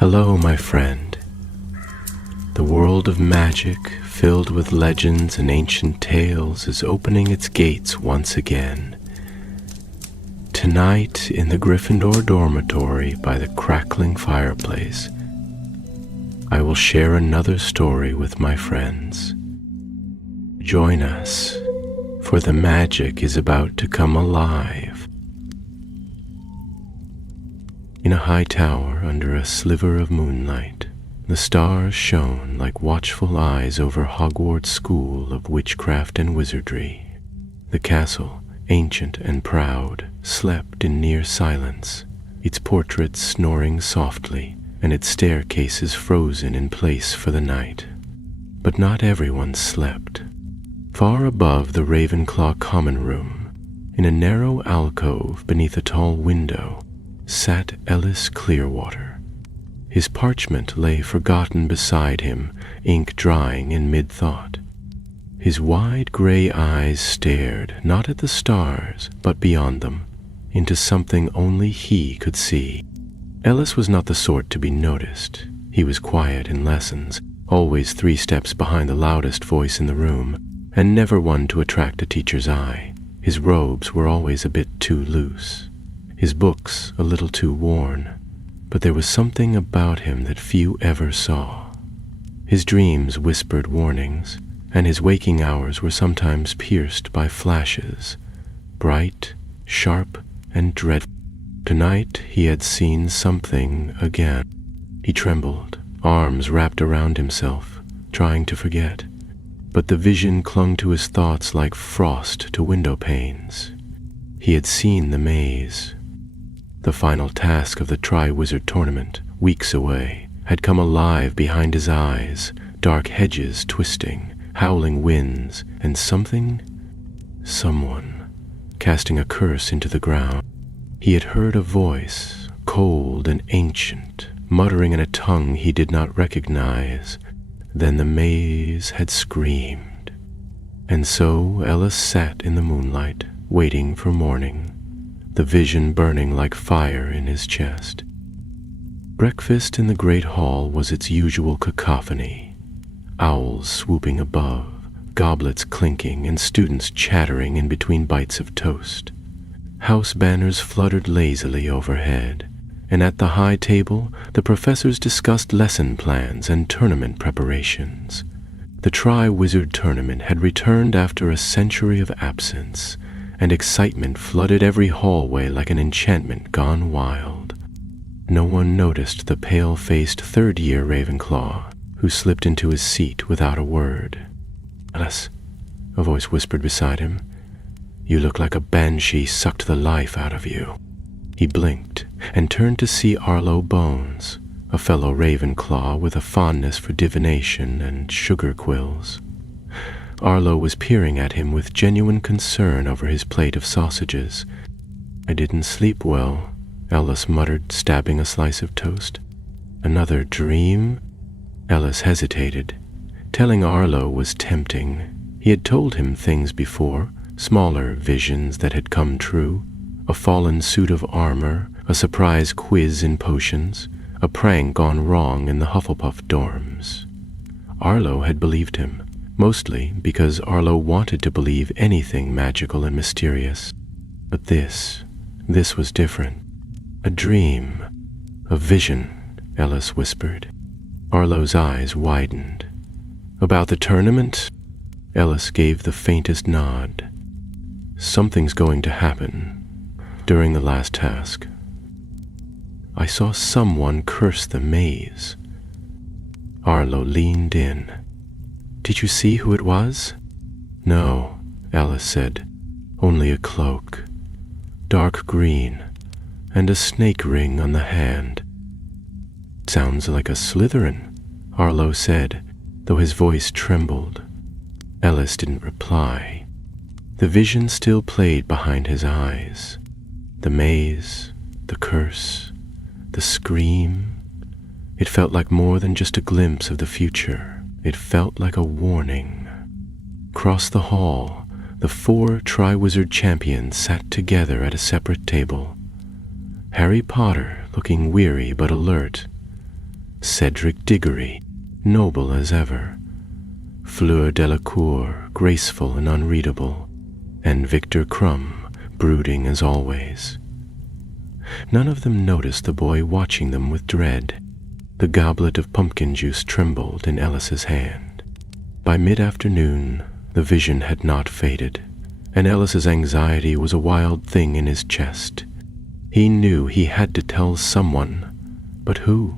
Hello, my friend. The world of magic, filled with legends and ancient tales, is opening its gates once again. Tonight, in the Gryffindor dormitory by the crackling fireplace, I will share another story with my friends. Join us, for the magic is about to come alive. In a high tower under a sliver of moonlight, the stars shone like watchful eyes over Hogwarts School of Witchcraft and Wizardry. The castle, ancient and proud, slept in near silence, its portraits snoring softly and its staircases frozen in place for the night. But not everyone slept. Far above the Ravenclaw common room, in a narrow alcove beneath a tall window, sat Ellis Clearwater. His parchment lay forgotten beside him, ink drying in mid-thought. His wide gray eyes stared not at the stars, but beyond them, into something only he could see. Ellis was not the sort to be noticed. He was quiet in lessons, always 3 steps behind the loudest voice in the room, and never one to attract a teacher's eye. His robes were always a bit too loose, his books a little too worn, but there was something about him that few ever saw. His dreams whispered warnings, and his waking hours were sometimes pierced by flashes, bright, sharp, and dreadful. Tonight he had seen something again. He trembled, arms wrapped around himself, trying to forget, but the vision clung to his thoughts like frost to window panes. He had seen the maze. The final task of the Tri-Wizard tournament, weeks away, had come alive behind his eyes, dark hedges twisting, howling winds, and someone, casting a curse into the ground. He had heard a voice, cold and ancient, muttering in a tongue he did not recognize. Then the maze had screamed. And so Ellis sat in the moonlight, waiting for morning, the vision burning like fire in his chest. Breakfast in the great hall was its usual cacophony. Owls swooping above, goblets clinking, and students chattering in between bites of toast. House banners fluttered lazily overhead, and at the high table the professors discussed lesson plans and tournament preparations. The Tri-Wizard tournament had returned after a century of absence, and excitement flooded every hallway like an enchantment gone wild. No one noticed the pale-faced third-year Ravenclaw, who slipped into his seat without a word. "Ellis," a voice whispered beside him, "you look like a banshee sucked the life out of you." He blinked and turned to see Arlo Bones, a fellow Ravenclaw with a fondness for divination and sugar quills. Arlo was peering at him with genuine concern over his plate of sausages. "I didn't sleep well," Ellis muttered, stabbing a slice of toast. "Another dream?" Ellis hesitated. Telling Arlo was tempting. He had told him things before, smaller visions that had come true. A fallen suit of armor, a surprise quiz in potions, a prank gone wrong in the Hufflepuff dorms. Arlo had believed him, mostly because Arlo wanted to believe anything magical and mysterious. But this was different. "A dream, a vision," Ellis whispered. Arlo's eyes widened. "About the tournament?" Ellis gave the faintest nod. "Something's going to happen. During the last task, I saw someone curse the maze." Arlo leaned in. "Did you see who it was?" "No," Ellis said. "Only a cloak. Dark green, and a snake ring on the hand." "Sounds like a Slytherin," Arlo said, though his voice trembled. Ellis didn't reply. The vision still played behind his eyes. The maze, the curse, the scream. It felt like more than just a glimpse of the future. It felt like a warning. Across the hall, the 4 Tri-Wizard champions sat together at a separate table. Harry Potter, looking weary but alert, Cedric Diggory, noble as ever, Fleur Delacour, graceful and unreadable, and Victor Crumb, brooding as always. None of them noticed the boy watching them with dread. The goblet of pumpkin juice trembled in Ellis's hand. By mid-afternoon, the vision had not faded, and Ellis's anxiety was a wild thing in his chest. He knew he had to tell someone, but who?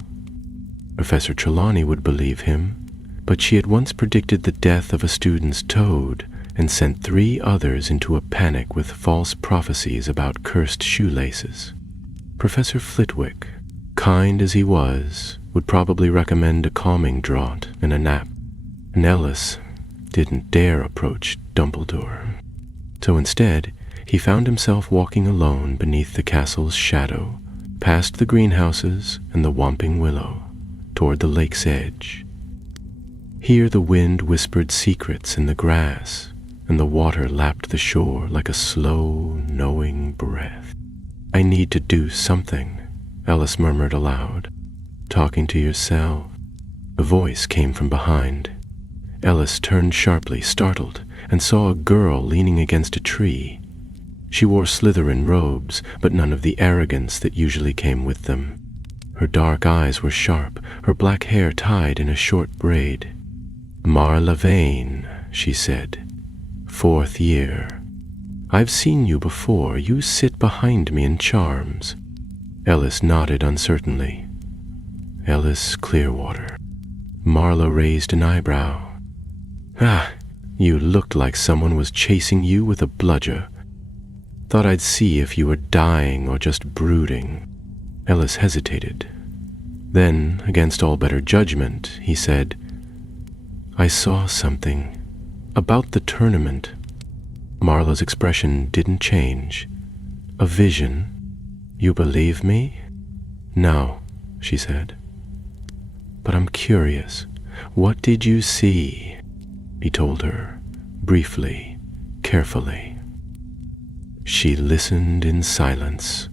Professor Trelawney would believe him, but she had once predicted the death of a student's toad and sent 3 others into a panic with false prophecies about cursed shoelaces. Professor Flitwick, kind as he was, would probably recommend a calming draught and a nap, and Ellis didn't dare approach Dumbledore. So instead, he found himself walking alone beneath the castle's shadow, past the greenhouses and the whomping willow, toward the lake's edge. Here the wind whispered secrets in the grass, and the water lapped the shore like a slow, knowing breath. "I need to do something," Ellis murmured aloud. "Talking to yourself." A voice came from behind. Ellis turned sharply, startled, and saw a girl leaning against a tree. She wore Slytherin robes, but none of the arrogance that usually came with them. Her dark eyes were sharp, her black hair tied in a short braid. "Marla Vane," she said. "4th year. I've seen you before. You sit behind me in Charms." Ellis nodded uncertainly. "Ellis Clearwater." Marla raised an eyebrow. "Ah, you looked like someone was chasing you with a bludger. Thought I'd see if you were dying or just brooding." Ellis hesitated. Then, against all better judgment, he said, "I saw something about the tournament." Marla's expression didn't change. "A vision. You believe me?" "No," she said. "But I'm curious. What did you see?" He told her, briefly, carefully. She listened in silence,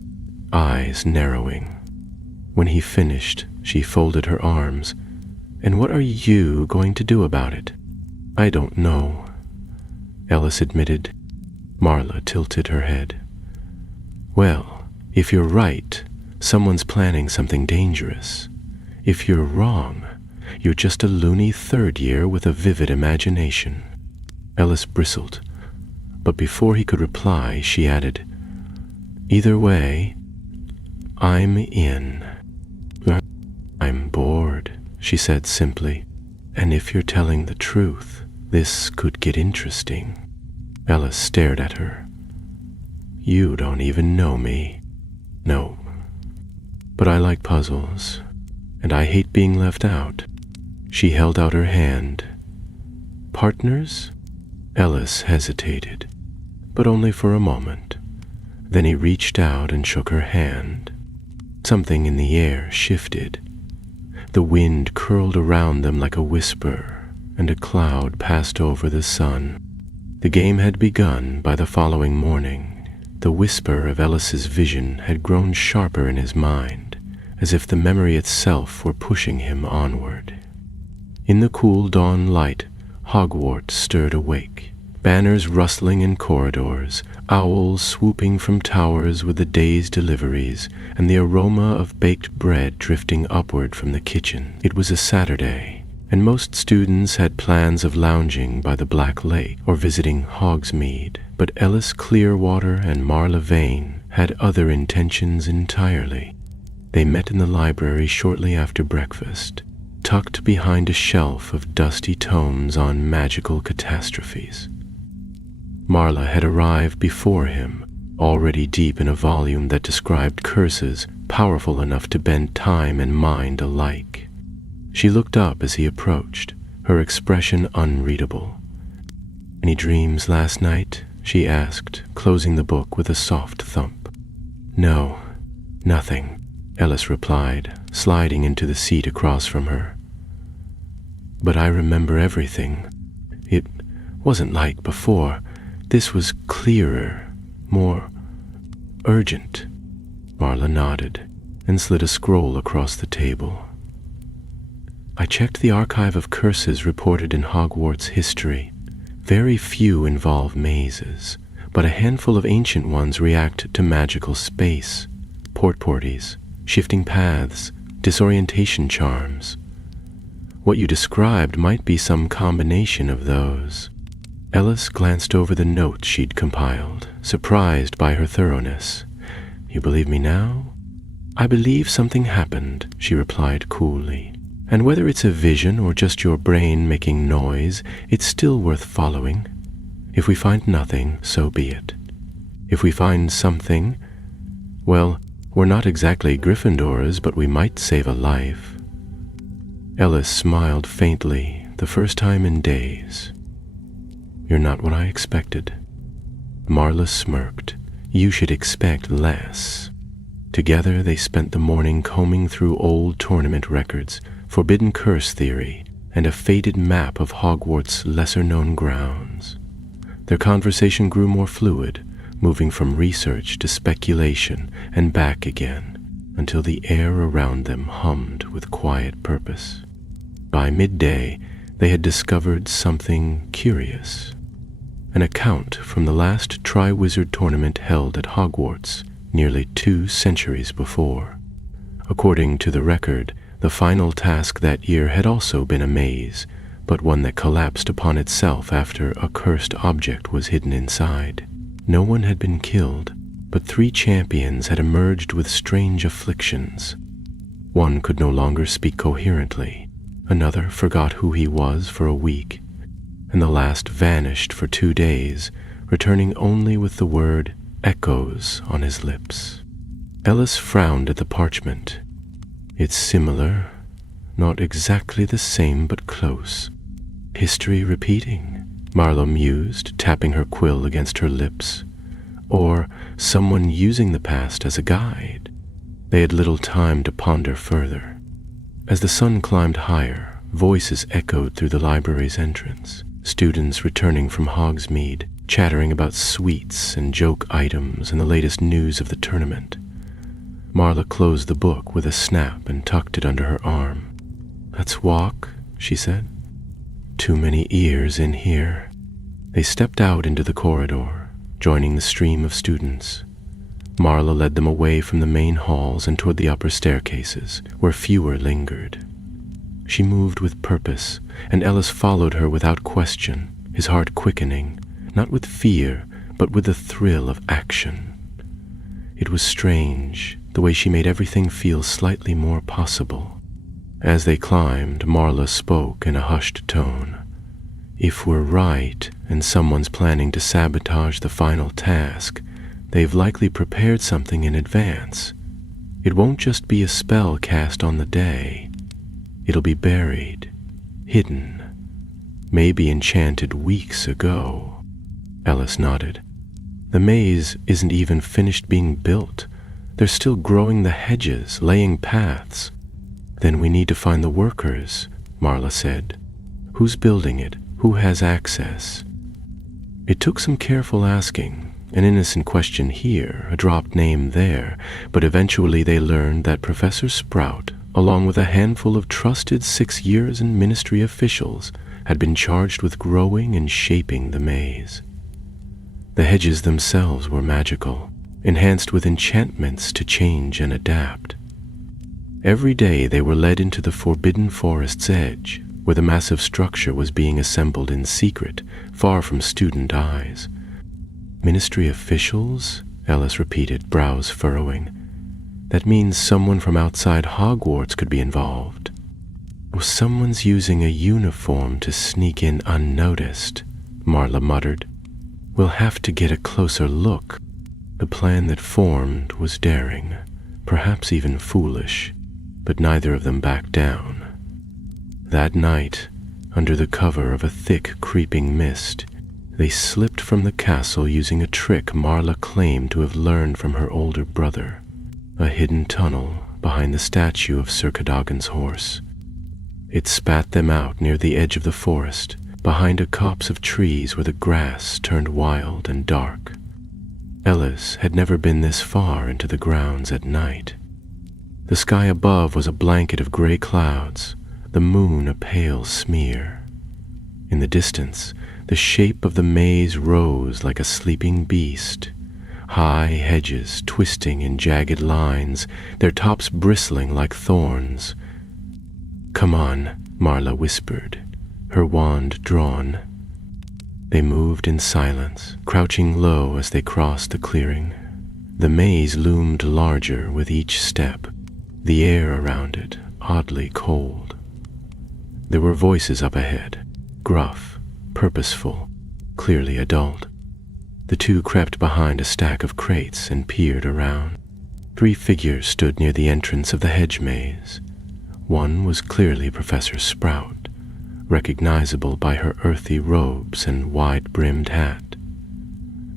eyes narrowing. When he finished, she folded her arms. "And what are you going to do about it?" "I don't know," Ellis admitted. Marla tilted her head. "Well, if you're right, someone's planning something dangerous. If you're wrong, you're just a loony 3rd year with a vivid imagination." Ellis bristled, but before he could reply, she added, "Either way, I'm in." "I'm bored," she said simply, "and if you're telling the truth, this could get interesting." Ellis stared at her. "You don't even know me." "No, but I like puzzles, and I hate being left out." She held out her hand. "Partners?" Ellis hesitated, but only for a moment. Then he reached out and shook her hand. Something in the air shifted. The wind curled around them like a whisper, and a cloud passed over the sun. The game had begun by the following morning. The whisper of Ellis's vision had grown sharper in his mind, as if the memory itself were pushing him onward. In the cool dawn light, Hogwarts stirred awake, banners rustling in corridors, owls swooping from towers with the day's deliveries, and the aroma of baked bread drifting upward from the kitchen. It was a Saturday, and most students had plans of lounging by the Black Lake or visiting Hogsmeade, but Ellis Clearwater and Marla Vane had other intentions entirely. They met in the library shortly after breakfast, tucked behind a shelf of dusty tomes on magical catastrophes. Marla had arrived before him, already deep in a volume that described curses powerful enough to bend time and mind alike. She looked up as he approached, her expression unreadable. "Any dreams last night?" she asked, closing the book with a soft thump. "No, nothing," Ellis replied, sliding into the seat across from her. "But I remember everything. It wasn't like before. This was clearer, more urgent." Marla nodded and slid a scroll across the table. I checked the archive of curses reported in Hogwarts history. Very few involve mazes, but a handful of ancient ones react to magical space, portporties, shifting paths, disorientation charms. What you described might be some combination of those. Ellis glanced over the notes she'd compiled, surprised by her thoroughness. You believe me now? I believe something happened, she replied coolly. And whether it's a vision or just your brain making noise, it's still worth following. If we find nothing, so be it. If we find something, well, we're not exactly Gryffindors, but we might save a life. Ellis smiled faintly, the first time in days. You're not what I expected. Marla smirked. You should expect less. Together they spent the morning combing through old tournament records, forbidden curse theory, and a faded map of Hogwarts' lesser-known grounds. Their conversation grew more fluid, moving from research to speculation and back again, until the air around them hummed with quiet purpose. By midday, they had discovered something curious. An account from the last Triwizard tournament held at Hogwarts nearly 2 centuries before. According to the record, the final task that year had also been a maze, but one that collapsed upon itself after a cursed object was hidden inside. No one had been killed, but 3 champions had emerged with strange afflictions. One could no longer speak coherently, another forgot who he was for a week, and the last vanished for 2 days, returning only with the word echoes on his lips. Ellis frowned at the parchment. It's similar, not exactly the same, but close. History repeating, Marla mused, tapping her quill against her lips. Or someone using the past as a guide. They had little time to ponder further. As the sun climbed higher, voices echoed through the library's entrance. Students returning from Hogsmeade, chattering about sweets and joke items and the latest news of the tournament. Marla closed the book with a snap and tucked it under her arm. Let's walk, she said. Too many ears in here. They stepped out into the corridor, joining the stream of students. Marla led them away from the main halls and toward the upper staircases, where fewer lingered. She moved with purpose, and Ellis followed her without question, his heart quickening, not with fear, but with the thrill of action. It was strange, the way she made everything feel slightly more possible. As they climbed, Marla spoke in a hushed tone. If we're right, and someone's planning to sabotage the final task, they've likely prepared something in advance. It won't just be a spell cast on the day. It'll be buried, hidden, maybe enchanted weeks ago. Ellis nodded. The maze isn't even finished being built. They're still growing the hedges, laying paths. Then we need to find the workers, Marla said. Who's building it? Who has access? It took some careful asking, an innocent question here, a dropped name there, but eventually they learned that Professor Sprout, along with a handful of trusted 6 years in ministry officials, had been charged with growing and shaping the maze. The hedges themselves were magical, enhanced with enchantments to change and adapt. Every day they were led into the forbidden forest's edge, where the massive structure was being assembled in secret, far from student eyes. Ministry officials? Ellis repeated, brows furrowing. That means someone from outside Hogwarts could be involved. Or someone's using a uniform to sneak in unnoticed, Marla muttered. We'll have to get a closer look. The plan that formed was daring, perhaps even foolish, but neither of them backed down. That night, under the cover of a thick, creeping mist, they slipped from the castle using a trick Marla claimed to have learned from her older brother, a hidden tunnel behind the statue of Sir Cadogan's horse. It spat them out near the edge of the forest, behind a copse of trees where the grass turned wild and dark. Ellis had never been this far into the grounds at night. The sky above was a blanket of gray clouds, the moon a pale smear. In the distance, the shape of the maze rose like a sleeping beast, high hedges twisting in jagged lines, their tops bristling like thorns. "Come on," Marla whispered, her wand drawn. They moved in silence, crouching low as they crossed the clearing. The maze loomed larger with each step, the air around it oddly cold. There were voices up ahead, gruff, purposeful, clearly adult. The two crept behind a stack of crates and peered around. 3 figures stood near the entrance of the hedge maze. One was clearly Professor Sprout, recognizable by her earthy robes and wide-brimmed hat.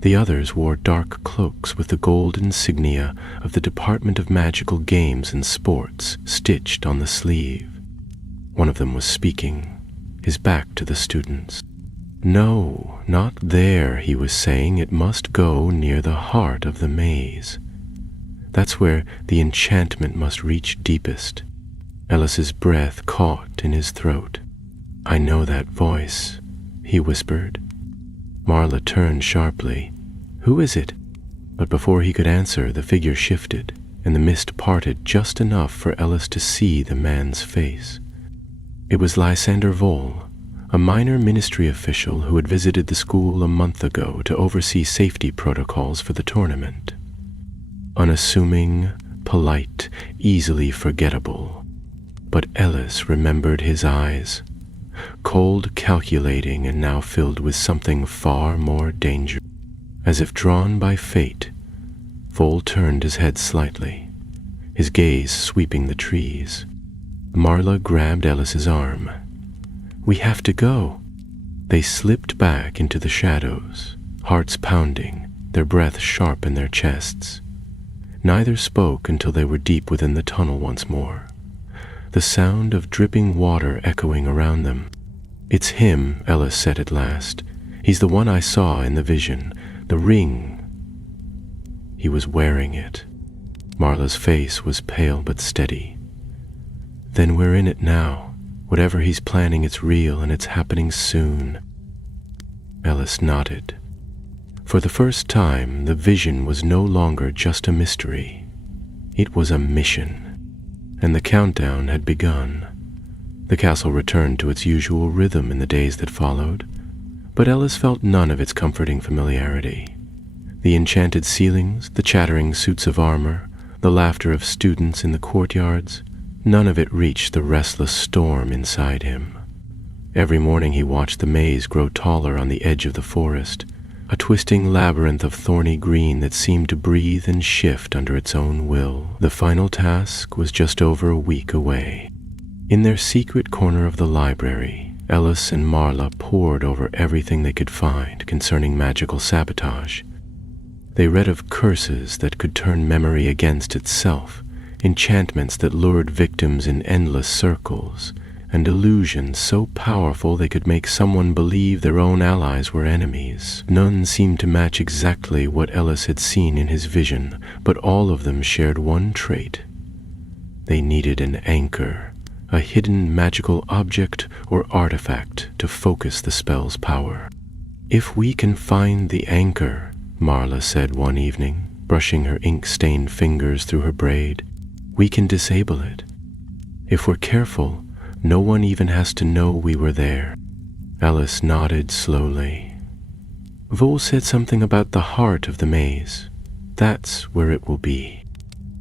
The others wore dark cloaks with the gold insignia of the Department of Magical Games and Sports stitched on the sleeve. One of them was speaking, his back to the students. "No, not there," he was saying. "It must go near the heart of the maze. That's where the enchantment must reach deepest." Ellis's breath caught in his throat. "I know that voice," he whispered. Marla turned sharply. "Who is it?" But before he could answer, the figure shifted, and the mist parted just enough for Ellis to see the man's face. It was Lysander Vole, a minor ministry official who had visited the school a month ago to oversee safety protocols for the tournament. Unassuming, polite, easily forgettable. But Ellis remembered his eyes, cold, calculating, and now filled with something far more dangerous. As if drawn by fate, Vole turned his head slightly, his gaze sweeping the trees. Marla grabbed Ellis's arm. "We have to go." They slipped back into the shadows, hearts pounding, their breath sharp in their chests. Neither spoke until they were deep within the tunnel once more, the sound of dripping water echoing around them. "It's him," Ellis said at last. "He's the one I saw in the vision. The ring." He was wearing it. Marla's face was pale but steady. "Then we're in it now. Whatever he's planning, it's real, and it's happening soon." Ellis nodded. For the first time, the vision was no longer just a mystery. It was a mission, and the countdown had begun. The castle returned to its usual rhythm in the days that followed, but Ellis felt none of its comforting familiarity. The enchanted ceilings, the chattering suits of armor, the laughter of students in the courtyards, none of it reached the restless storm inside him. Every morning he watched the maze grow taller on the edge of the forest, a twisting labyrinth of thorny green that seemed to breathe and shift under its own will. The final task was just over a week away. In their secret corner of the library, Ellis and Marla pored over everything they could find concerning magical sabotage. They read of curses that could turn memory against itself, enchantments that lured victims in endless circles, and illusions so powerful they could make someone believe their own allies were enemies. None seemed to match exactly what Ellis had seen in his vision, but all of them shared one trait. They needed an anchor, a hidden magical object or artifact to focus the spell's power. "If we can find the anchor," Marla said one evening, brushing her ink-stained fingers through her braid, "we can disable it. If we're careful, no one even has to know we were there." Ellis nodded slowly. "Vole said something about the heart of the maze. That's where it will be."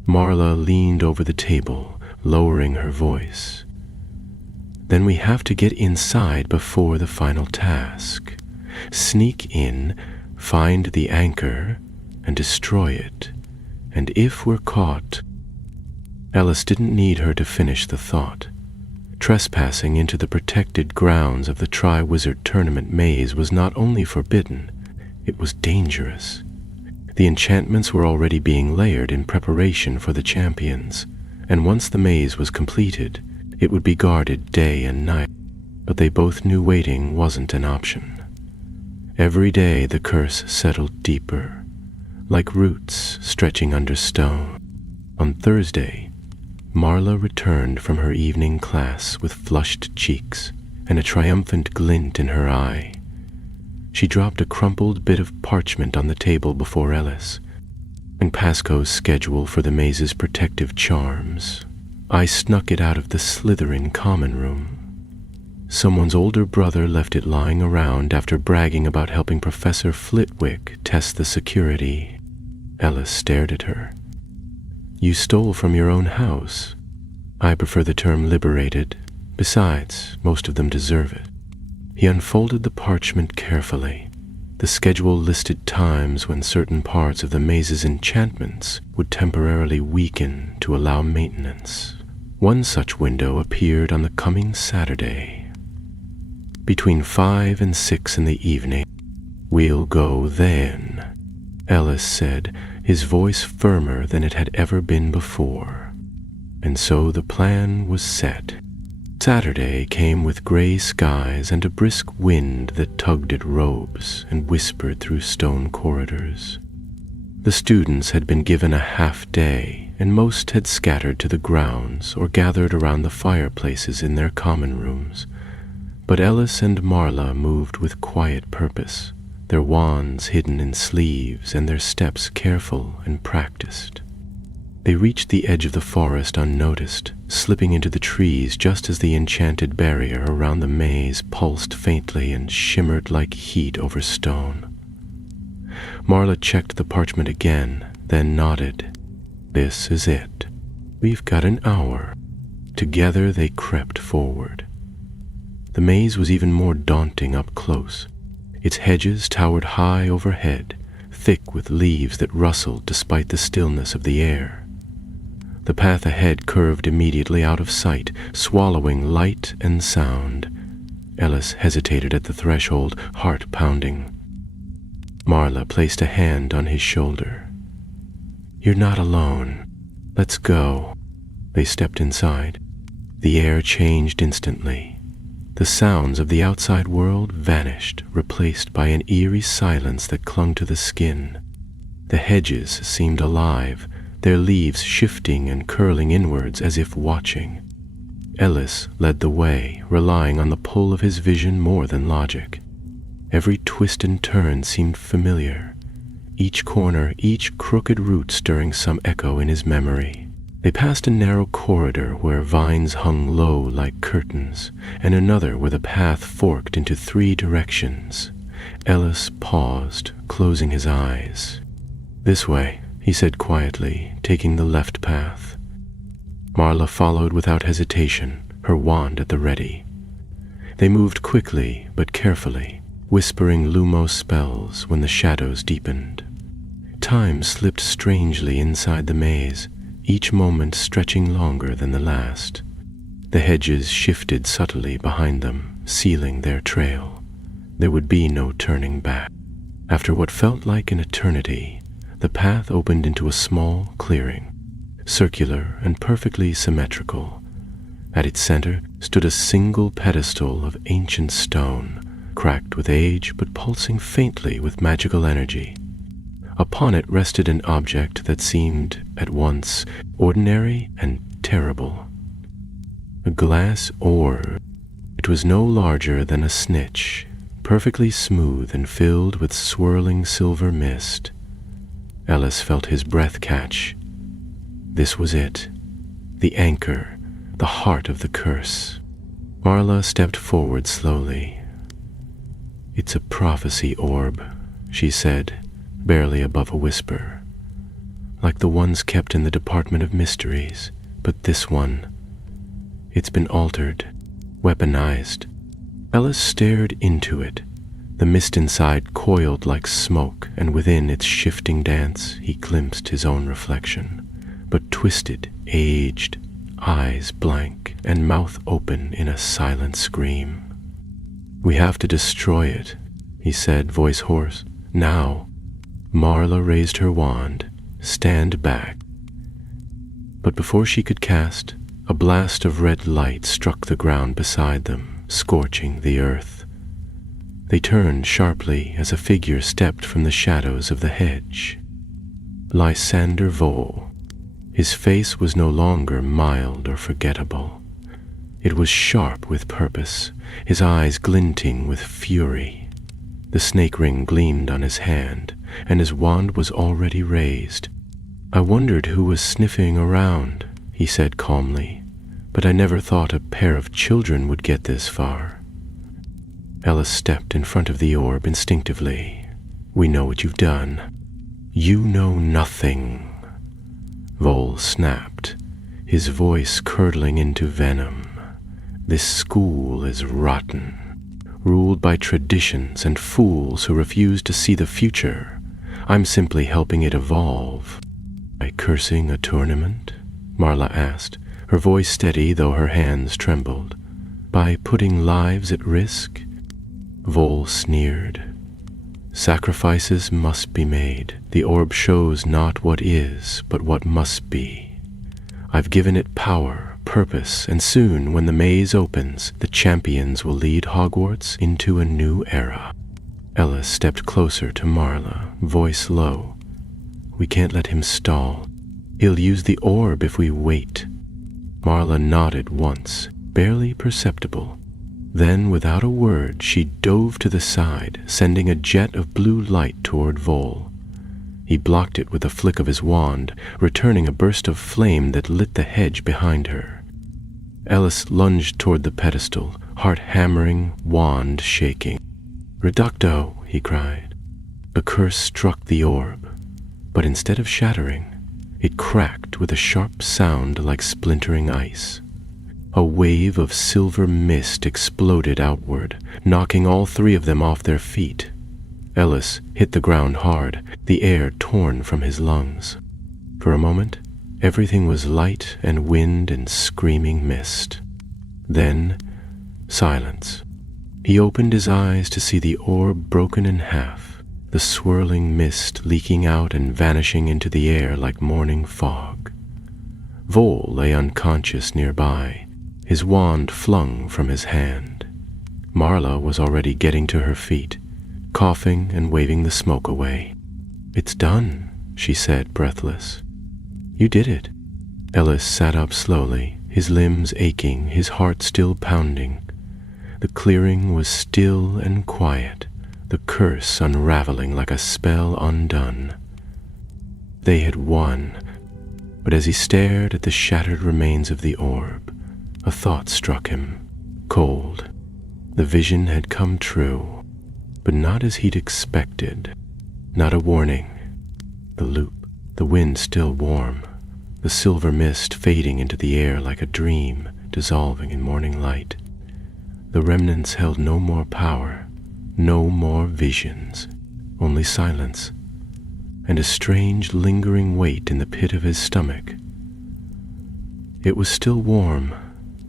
Marla leaned over the table, lowering her voice. "Then we have to get inside before the final task. Sneak in, find the anchor, and destroy it. And if we're caught..." Ellis didn't need her to finish the thought. Trespassing into the protected grounds of the Tri-Wizard Tournament maze was not only forbidden, it was dangerous. The enchantments were already being layered in preparation for the champions, and once the maze was completed, it would be guarded day and night. But they both knew waiting wasn't an option. Every day the curse settled deeper, like roots stretching under stone. On Thursday, Marla returned from her evening class with flushed cheeks and a triumphant glint in her eye. She dropped a crumpled bit of parchment on the table before Ellis, and Pascoe's schedule for the maze's protective charms. I snuck it out of the Slytherin common room. Someone's older brother left it lying around after bragging about helping Professor Flitwick test the security. Ellis stared at her. You stole from your own house. I prefer the term liberated. Besides, most of them deserve it. He unfolded the parchment carefully. The schedule listed times when certain parts of the maze's enchantments would temporarily weaken to allow maintenance. One such window appeared on the coming Saturday. Between 5 and 6 in the evening. We'll go then, Ellis said, his voice firmer than it had ever been before. And so the plan was set. Saturday came with gray skies and a brisk wind that tugged at robes and whispered through stone corridors. The students had been given a half day, and most had scattered to the grounds or gathered around the fireplaces in their common rooms. But Ellis and Marla moved with quiet purpose, their wands hidden in sleeves and their steps careful and practiced. They reached the edge of the forest unnoticed, slipping into the trees just as the enchanted barrier around the maze pulsed faintly and shimmered like heat over stone. Marla checked the parchment again, then nodded. This is it. We've got an hour. Together they crept forward. The maze was even more daunting up close. Its hedges towered high overhead, thick with leaves that rustled despite the stillness of the air. The path ahead curved immediately out of sight, swallowing light and sound. Ellis hesitated at the threshold, heart pounding. Marla placed a hand on his shoulder. You're not alone. Let's go. They stepped inside. The air changed instantly. The sounds of the outside world vanished, replaced by an eerie silence that clung to the skin. The hedges seemed alive, their leaves shifting and curling inwards as if watching. Ellis led the way, relying on the pull of his vision more than logic. Every twist and turn seemed familiar, each corner, each crooked root stirring some echo in his memory. They passed a narrow corridor where vines hung low like curtains, and another where the path forked into 3 directions. Ellis paused, closing his eyes. This way, he said quietly, taking the left path. Marla followed without hesitation, her wand at the ready. They moved quickly but carefully, whispering Lumos spells when the shadows deepened. Time slipped strangely inside the maze, each moment stretching longer than the last. The hedges shifted subtly behind them, sealing their trail. There would be no turning back. After what felt like an eternity, the path opened into a small clearing, circular and perfectly symmetrical. At its center stood a single pedestal of ancient stone, cracked with age but pulsing faintly with magical energy. Upon it rested an object that seemed at once ordinary and terrible. A glass orb. It was no larger than a snitch, perfectly smooth and filled with swirling silver mist. Ellis felt his breath catch. This was it, the anchor, the heart of the curse. Marla stepped forward slowly. It's a prophecy orb, she said, barely above a whisper. Like the ones kept in the Department of Mysteries, but this one, it's been altered, weaponized. Ellis stared into it. The mist inside coiled like smoke, and within its shifting dance he glimpsed his own reflection, but twisted, aged, eyes blank, and mouth open in a silent scream. We have to destroy it, he said, voice hoarse. Now. Marla raised her wand. Stand back. But before she could cast, a blast of red light struck the ground beside them, scorching the earth. They turned sharply as a figure stepped from the shadows of the hedge. Lysander Vole. His face was no longer mild or forgettable. It was sharp with purpose, his eyes glinting with fury. The snake ring gleamed on his hand, and his wand was already raised. "I wondered who was sniffing around," he said calmly, "but I never thought a pair of children would get this far." Ellis stepped in front of the orb instinctively. "We know what you've done." "You know nothing," Vol snapped, his voice curdling into venom. "This school is rotten, ruled by traditions and fools who refuse to see the future. I'm simply helping it evolve." "By cursing a tournament?" Marla asked, her voice steady though her hands trembled. "By putting lives at risk?" Vol sneered. "Sacrifices must be made. The orb shows not what is, but what must be. I've given it power, purpose, and soon, when the maze opens, the champions will lead Hogwarts into a new era." Ellis stepped closer to Marla, voice low. "We can't let him stall. He'll use the orb if we wait." Marla nodded once, barely perceptible. Then, without a word, she dove to the side, sending a jet of blue light toward Vol. He blocked it with a flick of his wand, returning a burst of flame that lit the hedge behind her. Ellis lunged toward the pedestal, heart hammering, wand shaking. "Reducto!" he cried. The curse struck the orb, but instead of shattering, it cracked with a sharp sound like splintering ice. A wave of silver mist exploded outward, knocking all three of them off their feet. Ellis hit the ground hard, the air torn from his lungs. For a moment, everything was light and wind and screaming mist. Then, silence. He opened his eyes to see the orb broken in half, the swirling mist leaking out and vanishing into the air like morning fog. Vol lay unconscious nearby, his wand flung from his hand. Marla was already getting to her feet, coughing and waving the smoke away. "It's done," she said, breathless. "You did it." Ellis sat up slowly, his limbs aching, his heart still pounding. The clearing was still and quiet, the curse unraveling like a spell undone. They had won, but as he stared at the shattered remains of the orb, a thought struck him, cold. The vision had come true, but not as he'd expected. Not a warning. The loop, the wind still warm, the silver mist fading into the air like a dream, dissolving in morning light. The remnants held no more power, no more visions, only silence, and a strange lingering weight in the pit of his stomach. It was still warm,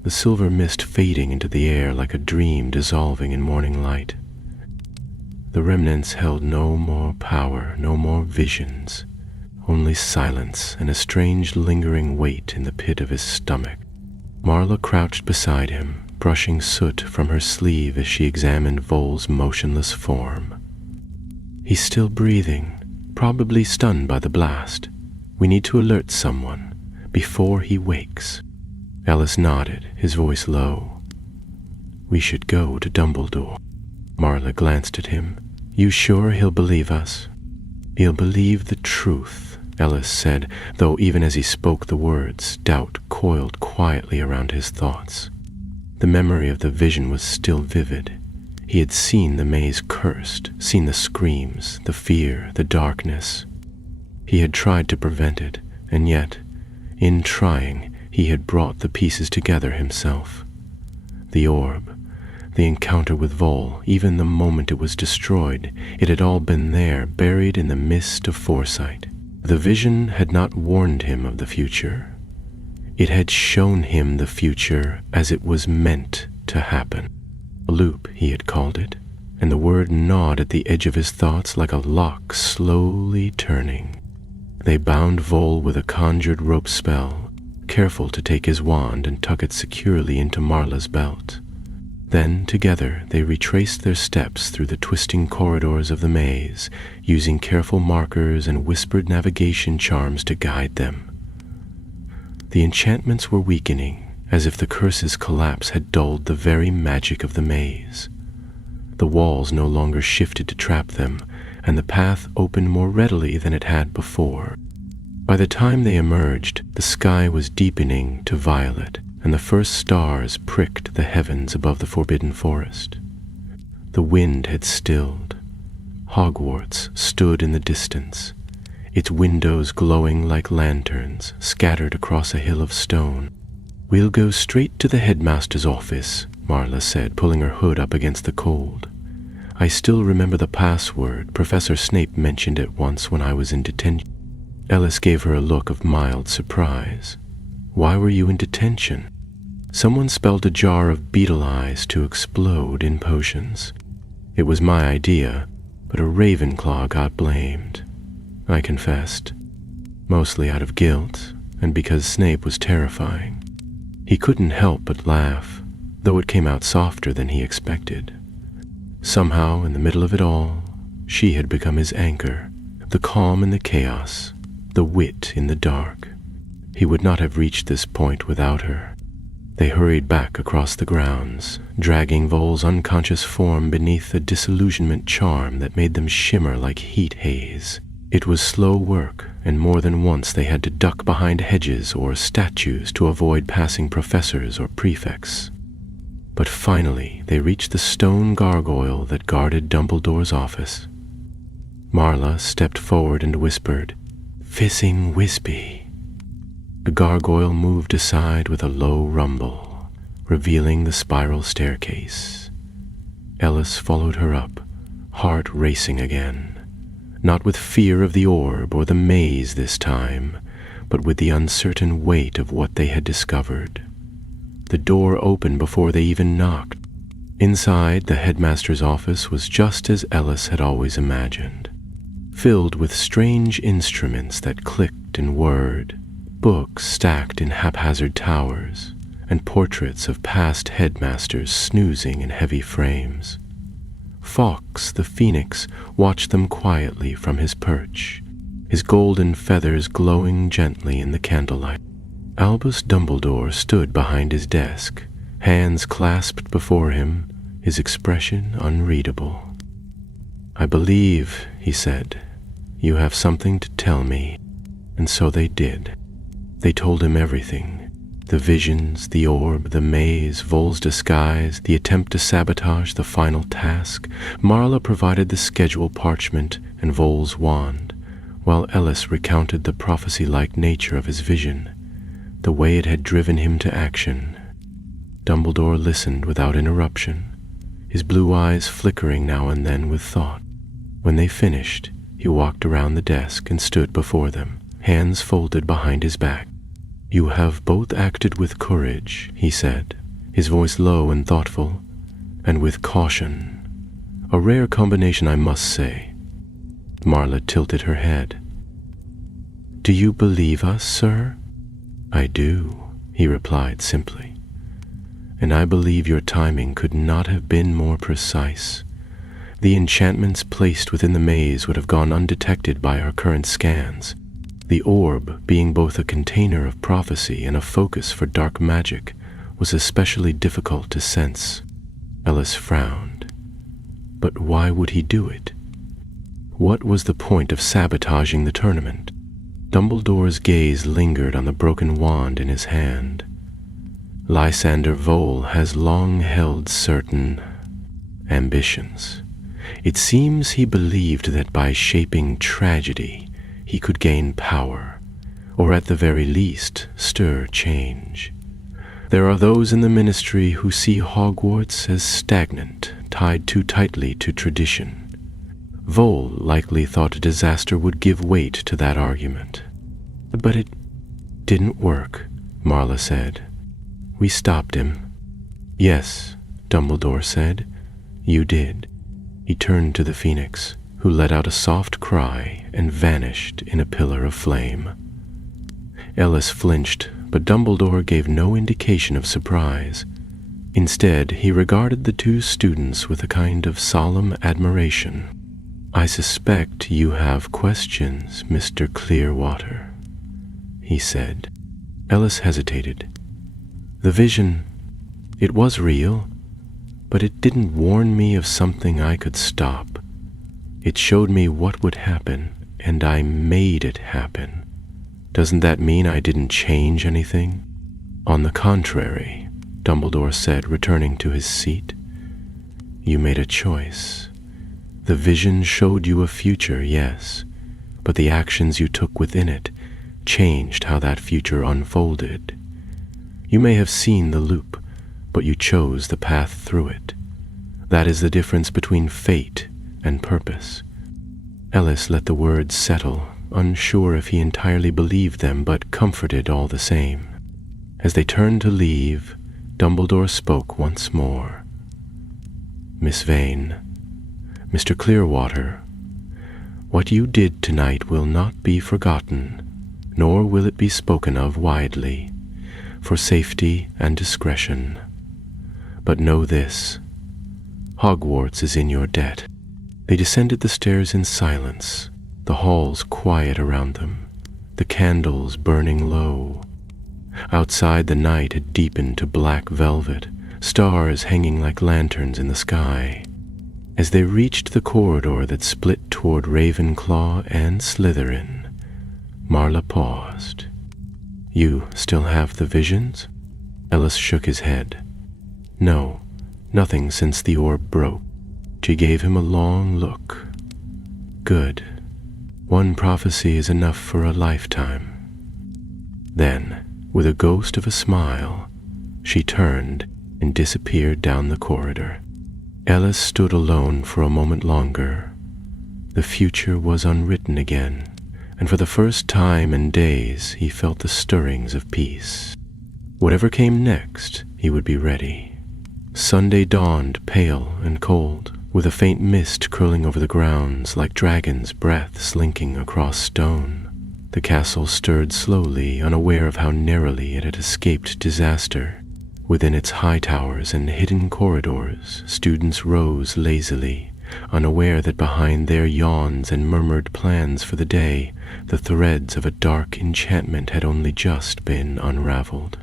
the silver mist fading into the air like a dream dissolving in morning light. The remnants held no more power, no more visions, only silence and a strange lingering weight in the pit of his stomach. Marla crouched beside him, brushing soot from her sleeve as she examined Vol's motionless form. "He's still breathing, probably stunned by the blast. We need to alert someone before he wakes." Ellis nodded, his voice low. "We should go to Dumbledore." Marla glanced at him. "You sure he'll believe us?" "He'll believe the truth," Ellis said, though even as he spoke the words, doubt coiled quietly around his thoughts. The memory of the vision was still vivid. He had seen the maze cursed, seen the screams, the fear, the darkness. He had tried to prevent it, and yet, in trying, he had brought the pieces together himself. The orb, the encounter with Vol, even the moment it was destroyed, it had all been there, buried in the mist of foresight. The vision had not warned him of the future. It had shown him the future as it was meant to happen. A loop, he had called it, and the word gnawed at the edge of his thoughts like a lock slowly turning. They bound Vol with a conjured rope spell, careful to take his wand and tuck it securely into Marla's belt. Then, together, they retraced their steps through the twisting corridors of the maze, using careful markers and whispered navigation charms to guide them. The enchantments were weakening, as if the curse's collapse had dulled the very magic of the maze. The walls no longer shifted to trap them, and the path opened more readily than it had before. By the time they emerged, the sky was deepening to violet, and the first stars pricked the heavens above the forbidden forest. The wind had stilled. Hogwarts stood in the distance, its windows glowing like lanterns scattered across a hill of stone. "We'll go straight to the headmaster's office," Marla said, pulling her hood up against the cold. "I still remember the password. Professor Snape mentioned it once when I was in detention." Ellis gave her a look of mild surprise. "Why were you in detention?" "Someone spelled a jar of beetle eyes to explode in potions. It was my idea, but a Ravenclaw got blamed," I confessed, mostly out of guilt and because Snape was terrifying. He couldn't help but laugh, though it came out softer than he expected. Somehow, in the middle of it all, she had become his anchor, the calm in the chaos, the wit in the dark. He would not have reached this point without her. They hurried back across the grounds, dragging Vol's unconscious form beneath a disillusionment charm that made them shimmer like heat haze. It was slow work, and more than once they had to duck behind hedges or statues to avoid passing professors or prefects. But finally they reached the stone gargoyle that guarded Dumbledore's office. Marla stepped forward and whispered, "Fissing Wispy." The gargoyle moved aside with a low rumble, revealing the spiral staircase. Ellis followed her up, heart racing again, not with fear of the orb or the maze this time, but with the uncertain weight of what they had discovered. The door opened before they even knocked. Inside, the headmaster's office was just as Ellis had always imagined, filled with strange instruments that clicked and whirred, books stacked in haphazard towers, and portraits of past headmasters snoozing in heavy frames. Fawkes, the phoenix, watched them quietly from his perch, his golden feathers glowing gently in the candlelight. Albus Dumbledore stood behind his desk, hands clasped before him, his expression unreadable. "I believe," he said, "you have something to tell me." And so they did. They told him everything. The visions, the orb, the maze, Vol's disguise, the attempt to sabotage the final task. Marla provided the schedule parchment and Vol's wand, while Ellis recounted the prophecy-like nature of his vision, the way it had driven him to action. Dumbledore listened without interruption, his blue eyes flickering now and then with thought. When they finished, he walked around the desk and stood before them, hands folded behind his back. "You have both acted with courage," he said, his voice low and thoughtful, "and with caution. A rare combination, I must say." Marla tilted her head. "Do you believe us, sir?" "I do," he replied simply. "And I believe your timing could not have been more precise. The enchantments placed within the maze would have gone undetected by our current scans. The orb, being both a container of prophecy and a focus for dark magic, was especially difficult to sense." Ellis frowned. But why would he do it? What was the point of sabotaging the tournament? Dumbledore's gaze lingered on the broken wand in his hand. "Lysander Vol has long held certain ambitions. It seems he believed that by shaping tragedy, he could gain power, or at the very least, stir change. There are those in the ministry who see Hogwarts as stagnant, tied too tightly to tradition. Vol likely thought a disaster would give weight to that argument. But it didn't work," Marla said. "We stopped him." "Yes," Dumbledore said, "you did." He turned to the Phoenix, who let out a soft cry and vanished in a pillar of flame. Ellis flinched, but Dumbledore gave no indication of surprise. Instead, he regarded the two students with a kind of solemn admiration. "I suspect you have questions, Mr. Clearwater," he said. Ellis hesitated. The vision, it was real, but it didn't warn me of something I could stop. It showed me what would happen, and I made it happen. Doesn't that mean I didn't change anything? On the contrary, Dumbledore said, returning to his seat. You made a choice. The vision showed you a future, yes, but the actions you took within it changed how that future unfolded. You may have seen the loop, but you chose the path through it. That is the difference between fate and purpose. Ellis let the words settle, unsure if he entirely believed them, but comforted all the same. As they turned to leave, Dumbledore spoke once more. Miss Vane, Mr. Clearwater, what you did tonight will not be forgotten, nor will it be spoken of widely, for safety and discretion. But know this, Hogwarts is in your debt. They descended the stairs in silence, the halls quiet around them, the candles burning low. Outside, the night had deepened to black velvet, stars hanging like lanterns in the sky. As they reached the corridor that split toward Ravenclaw and Slytherin, Marla paused. You still have the visions? Ellis shook his head. No, nothing since the orb broke. She gave him a long look. Good. One prophecy is enough for a lifetime. Then, with a ghost of a smile, she turned and disappeared down the corridor. Ellis stood alone for a moment longer. The future was unwritten again, and for the first time in days he felt the stirrings of peace. Whatever came next, he would be ready. Sunday dawned pale and cold, with a faint mist curling over the grounds like dragons' breath slinking across stone. The castle stirred slowly, unaware of how narrowly it had escaped disaster. Within its high towers and hidden corridors, students rose lazily, unaware that behind their yawns and murmured plans for the day, the threads of a dark enchantment had only just been unraveled.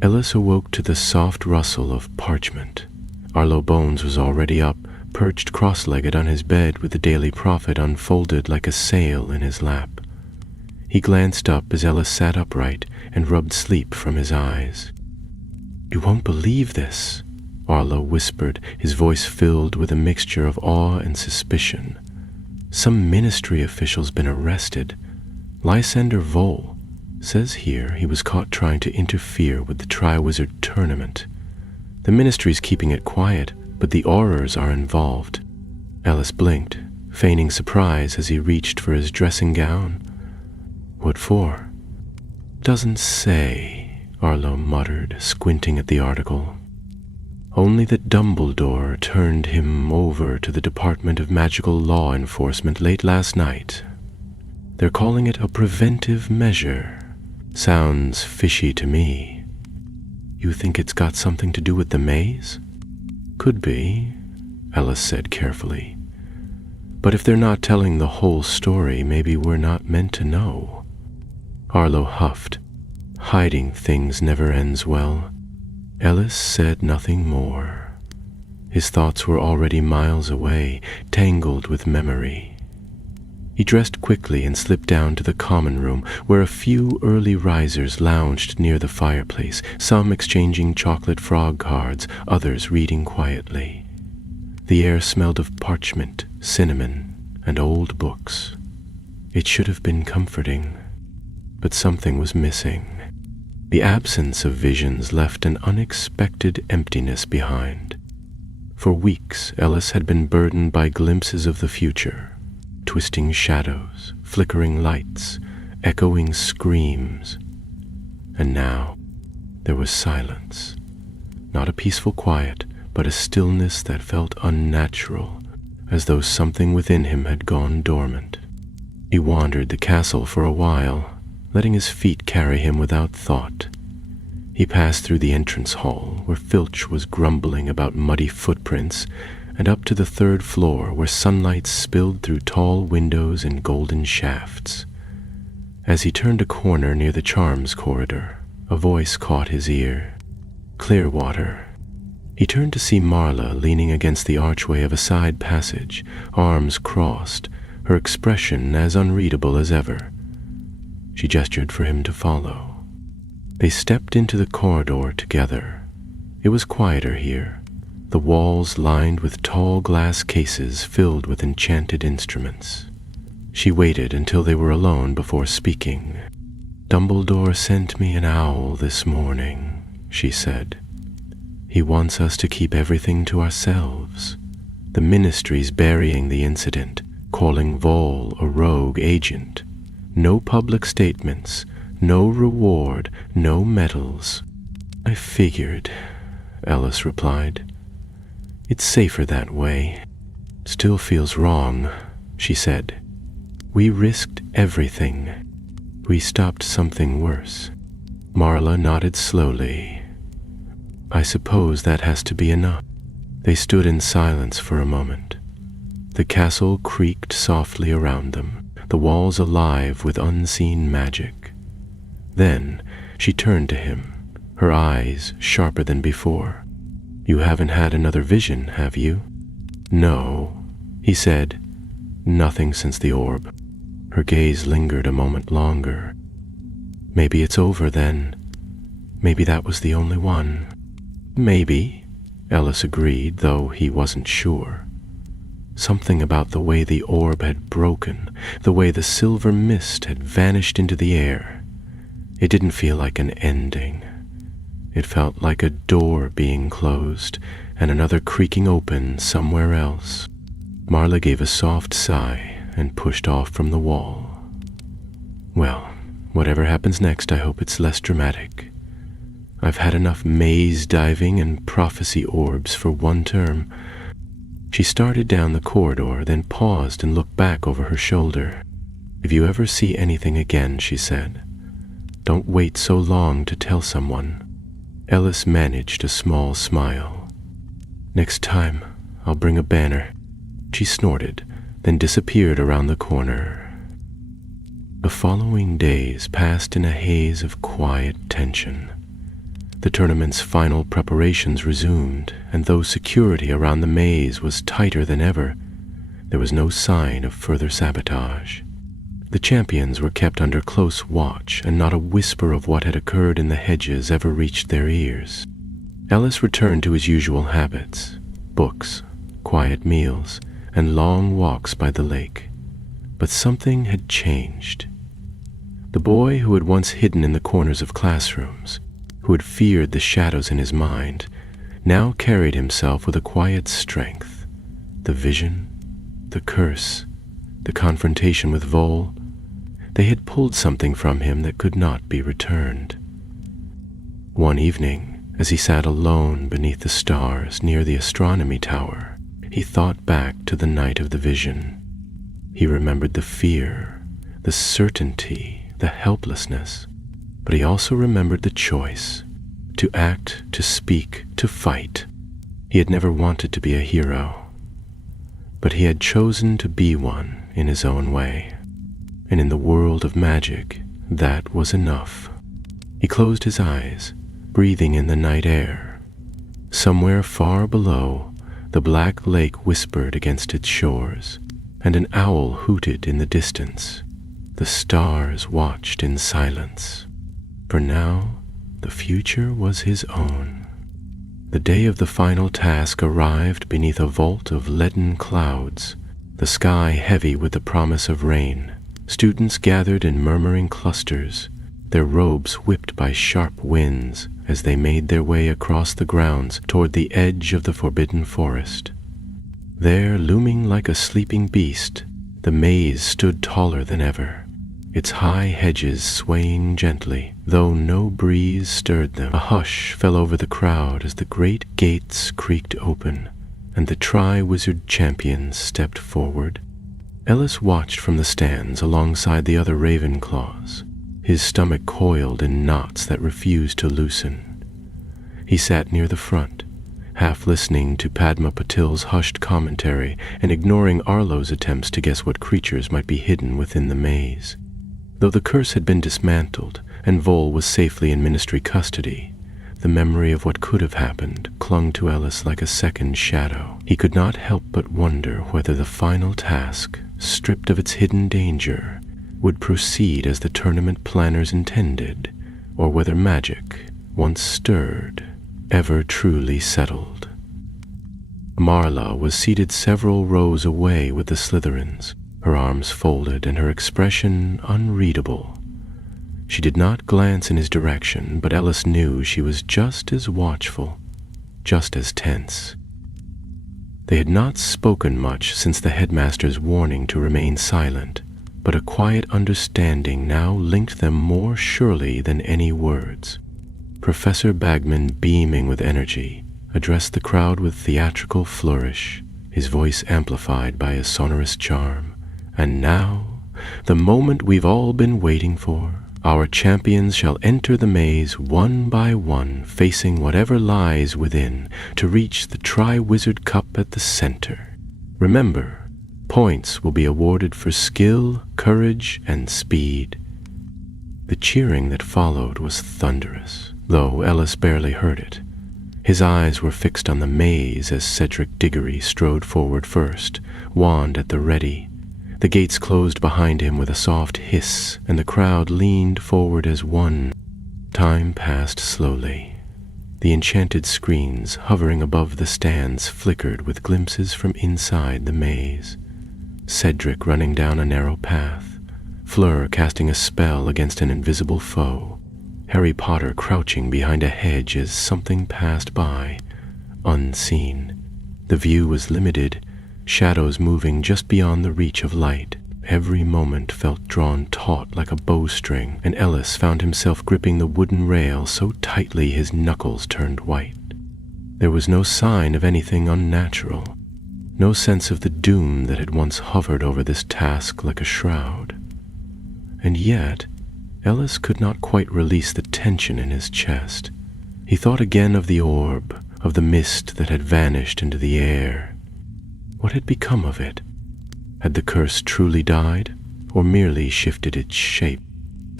Ellis awoke to the soft rustle of parchment. Arlo Bones was already up, perched cross-legged on his bed with the Daily Prophet unfolded like a sail in his lap. He glanced up as Ellis sat upright and rubbed sleep from his eyes. You won't believe this, Arlo whispered, his voice filled with a mixture of awe and suspicion. Some ministry official's been arrested. Lysander Vole says here he was caught trying to interfere with the Triwizard Tournament. The ministry's keeping it quiet, but the Aurors are involved. Ellis blinked, feigning surprise as he reached for his dressing gown. What for? Doesn't say, Arlo muttered, squinting at the article. Only that Dumbledore turned him over to the Department of Magical Law Enforcement late last night. They're calling it a preventive measure. Sounds fishy to me. You think it's got something to do with the maze? Could be, Ellis said carefully. But if they're not telling the whole story, maybe we're not meant to know. Arlo huffed. Hiding things never ends well. Ellis said nothing more. His thoughts were already miles away, tangled with memory. He dressed quickly and slipped down to the common room, where a few early risers lounged near the fireplace, some exchanging chocolate frog cards, others reading quietly. The air smelled of parchment, cinnamon, and old books. It should have been comforting, but something was missing. The absence of visions left an unexpected emptiness behind. For weeks, Ellis had been burdened by glimpses of the future, twisting shadows, flickering lights, echoing screams. And now, there was silence. Not a peaceful quiet, but a stillness that felt unnatural, as though something within him had gone dormant. He wandered the castle for a while, letting his feet carry him without thought. He passed through the entrance hall, where Filch was grumbling about muddy footprints, and up to the third floor, where sunlight spilled through tall windows and golden shafts. As he turned a corner near the charms corridor, A voice caught his ear. Clearwater. He turned to see Marla leaning against the archway of a side passage, arms crossed, her expression as unreadable as ever. She gestured for him to follow. They stepped into the corridor together. It was quieter here, the walls lined with tall glass cases filled with enchanted instruments. She waited until they were alone before speaking. "Dumbledore sent me an owl this morning," she said. "He wants us to keep everything to ourselves. The Ministry's burying the incident, calling Vol a rogue agent. No public statements, no reward, no medals." "I figured," Ellis replied. "It's safer that way. Still feels wrong," she said. "We risked everything. We stopped something worse." Marla nodded slowly. "I suppose that has to be enough." They stood in silence for a moment. The castle creaked softly around them, the walls alive with unseen magic. Then she turned to him, her eyes sharper than before. "You haven't had another vision, have you?" "No," he said. "Nothing since the orb." Her gaze lingered a moment longer. "Maybe it's over then. Maybe that was the only one." "Maybe," Ellis agreed, though he wasn't sure. Something about the way the orb had broken, the way the silver mist had vanished into the air. It didn't feel like an ending. It felt like a door being closed and another creaking open somewhere else. Marla gave a soft sigh and pushed off from the wall. "Well, whatever happens next, I hope it's less dramatic. I've had enough maze diving and prophecy orbs for one term." She started down the corridor, then paused and looked back over her shoulder. "If you ever see anything again," she said, "don't wait so long to tell someone." Ellis managed a small smile. "Next time, I'll bring a banner." She snorted, then disappeared around the corner. The following days passed in a haze of quiet tension. The tournament's final preparations resumed, and though security around the maze was tighter than ever, there was no sign of further sabotage. The champions were kept under close watch, and not a whisper of what had occurred in the hedges ever reached their ears. Ellis returned to his usual habits: books, quiet meals, and long walks by the lake. But something had changed. The boy who had once hidden in the corners of classrooms, who had feared the shadows in his mind, now carried himself with a quiet strength. The vision, the curse, the confrontation with Vol, they had pulled something from him that could not be returned. One evening, as he sat alone beneath the stars near the astronomy tower, he thought back to the night of the vision. He remembered the fear, the certainty, the helplessness, but he also remembered the choice: to act, to speak, to fight. He had never wanted to be a hero, but he had chosen to be one in his own way. And in the world of magic, that was enough. He closed his eyes, breathing in the night air. Somewhere far below, the black lake whispered against its shores, and an owl hooted in the distance. The stars watched in silence. For now, the future was his own. The day of the final task arrived beneath a vault of leaden clouds, the sky heavy with the promise of rain. Students gathered in murmuring clusters, their robes whipped by sharp winds as they made their way across the grounds toward the edge of the forbidden forest. There, looming like a sleeping beast, the maze stood taller than ever, its high hedges swaying gently, though no breeze stirred them. A hush fell over the crowd as the great gates creaked open, and the Tri-Wizard champions stepped forward. Ellis watched from the stands alongside the other Ravenclaws, his stomach coiled in knots that refused to loosen. He sat near the front, half listening to Padma Patil's hushed commentary and ignoring Arlo's attempts to guess what creatures might be hidden within the maze. Though the curse had been dismantled and Vol was safely in ministry custody, the memory of what could have happened clung to Ellis like a second shadow. He could not help but wonder whether the final task, stripped of its hidden danger, would proceed as the tournament planners intended, or whether magic, once stirred, ever truly settled. Marla was seated several rows away with the Slytherins, her arms folded and her expression unreadable. She did not glance in his direction, but Ellis knew she was just as watchful, just as tense. They had not spoken much since the headmaster's warning to remain silent, but a quiet understanding now linked them more surely than any words. Professor Bagman, beaming with energy, addressed the crowd with theatrical flourish, his voice amplified by his sonorous charm. And now, the moment we've all been waiting for. Our champions shall enter the maze one by one, facing whatever lies within, to reach the Tri-Wizard Cup at the center. Remember, points will be awarded for skill, courage, and speed. The cheering that followed was thunderous, though Ellis barely heard it. His eyes were fixed on the maze as Cedric Diggory strode forward first, wand at the ready. The gates closed behind him with a soft hiss, and the crowd leaned forward as one. Time passed slowly. The enchanted screens hovering above the stands flickered with glimpses from inside the maze. Cedric running down a narrow path, Fleur casting a spell against an invisible foe, Harry Potter crouching behind a hedge as something passed by, unseen. The view was limited, shadows moving just beyond the reach of light. Every moment felt drawn taut like a bowstring, and Ellis found himself gripping the wooden rail so tightly his knuckles turned white. There was no sign of anything unnatural, no sense of the doom that had once hovered over this task like a shroud. And yet, Ellis could not quite release the tension in his chest. He thought again of the orb, of the mist that had vanished into the air. What had become of it? Had the curse truly died, or merely shifted its shape?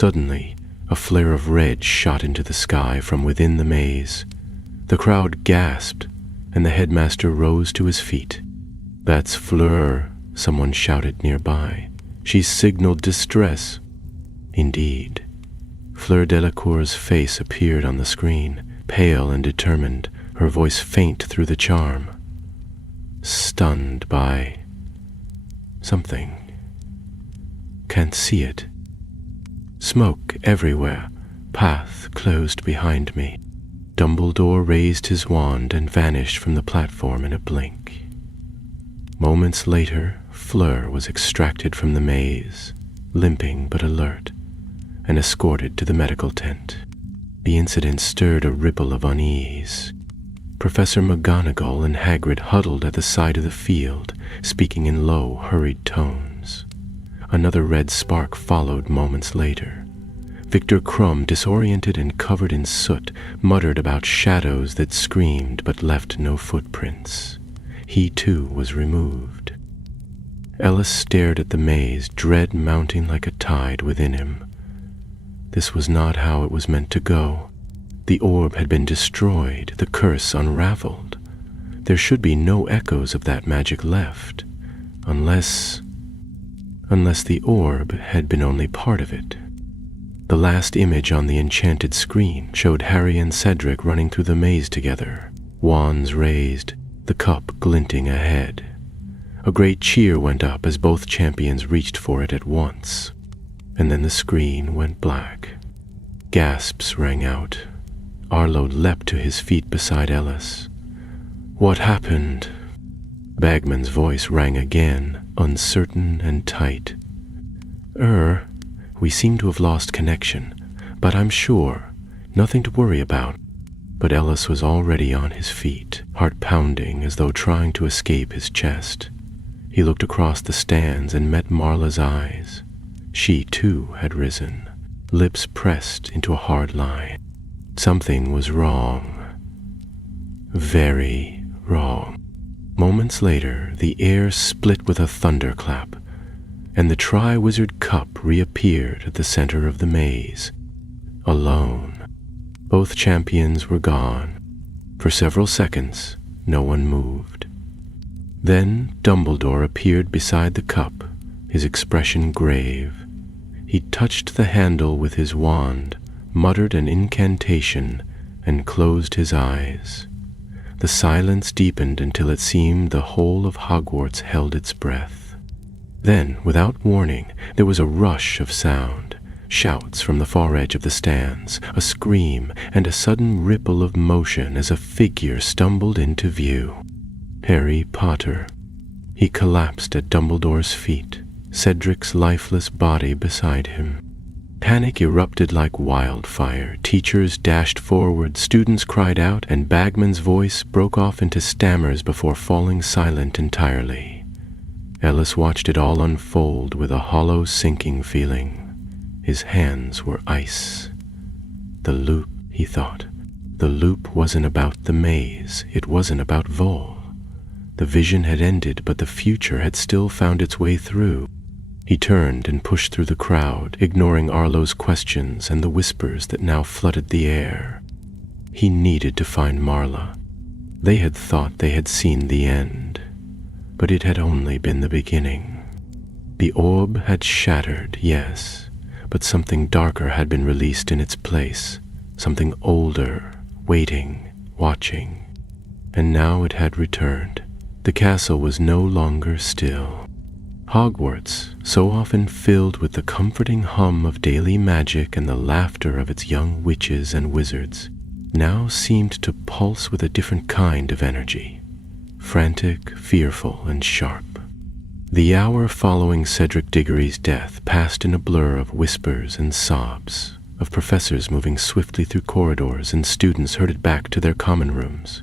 Suddenly, a flare of red shot into the sky from within the maze. The crowd gasped, and the headmaster rose to his feet. "That's Fleur," someone shouted nearby. "She's signaled distress." Indeed. Fleur Delacour's face appeared on the screen, pale and determined, her voice faint through the charm. Stunned by something. Can't see it. Smoke everywhere. Path closed behind me. Dumbledore raised his wand and vanished from the platform in a blink. Moments later, Fleur was extracted from the maze, limping but alert, and escorted to the medical tent. The incident stirred a ripple of unease. Professor McGonagall and Hagrid huddled at the side of the field, speaking in low, hurried tones. Another red spark followed moments later. Victor Crumb, disoriented and covered in soot, muttered about shadows that screamed but left no footprints. He too was removed. Ellis stared at the maze, dread mounting like a tide within him. This was not how it was meant to go. The orb had been destroyed, the curse unraveled. There should be no echoes of that magic left, unless the orb had been only part of it. The last image on the enchanted screen showed Harry and Cedric running through the maze together, wands raised, the cup glinting ahead. A great cheer went up as both champions reached for it at once, and then the screen went black. Gasps rang out. Arlo leapt to his feet beside Ellis. "What happened?" Bagman's voice rang again, uncertain and tight. We seem to have lost connection, but I'm sure. Nothing to worry about." But Ellis was already on his feet, heart pounding as though trying to escape his chest. He looked across the stands and met Marla's eyes. She, too, had risen, lips pressed into a hard line. Something was wrong. Very wrong. Moments later, the air split with a thunderclap, and the Triwizard Cup reappeared at the center of the maze. Alone. Both champions were gone. For several seconds, no one moved. Then Dumbledore appeared beside the cup, his expression grave. He touched the handle with his wand, muttered an incantation, and closed his eyes. The silence deepened until it seemed the whole of Hogwarts held its breath. Then, without warning, there was a rush of sound, shouts from the far edge of the stands, a scream, and a sudden ripple of motion as a figure stumbled into view. Harry Potter. He collapsed at Dumbledore's feet, Cedric's lifeless body beside him. Panic erupted like wildfire. Teachers dashed forward, students cried out, and Bagman's voice broke off into stammers before falling silent entirely. Ellis watched it all unfold with a hollow, sinking feeling. His hands were ice. The loop, he thought. The loop wasn't about the maze. It wasn't about Vol. The vision had ended, but the future had still found its way through. He turned and pushed through the crowd, ignoring Arlo's questions and the whispers that now flooded the air. He needed to find Marla. They had thought they had seen the end, but it had only been the beginning. The orb had shattered, yes, but something darker had been released in its place, something older, waiting, watching. And now it had returned. The castle was no longer still. Hogwarts, so often filled with the comforting hum of daily magic and the laughter of its young witches and wizards, now seemed to pulse with a different kind of energy, frantic, fearful, and sharp. The hour following Cedric Diggory's death passed in a blur of whispers and sobs, of professors moving swiftly through corridors and students herded back to their common rooms.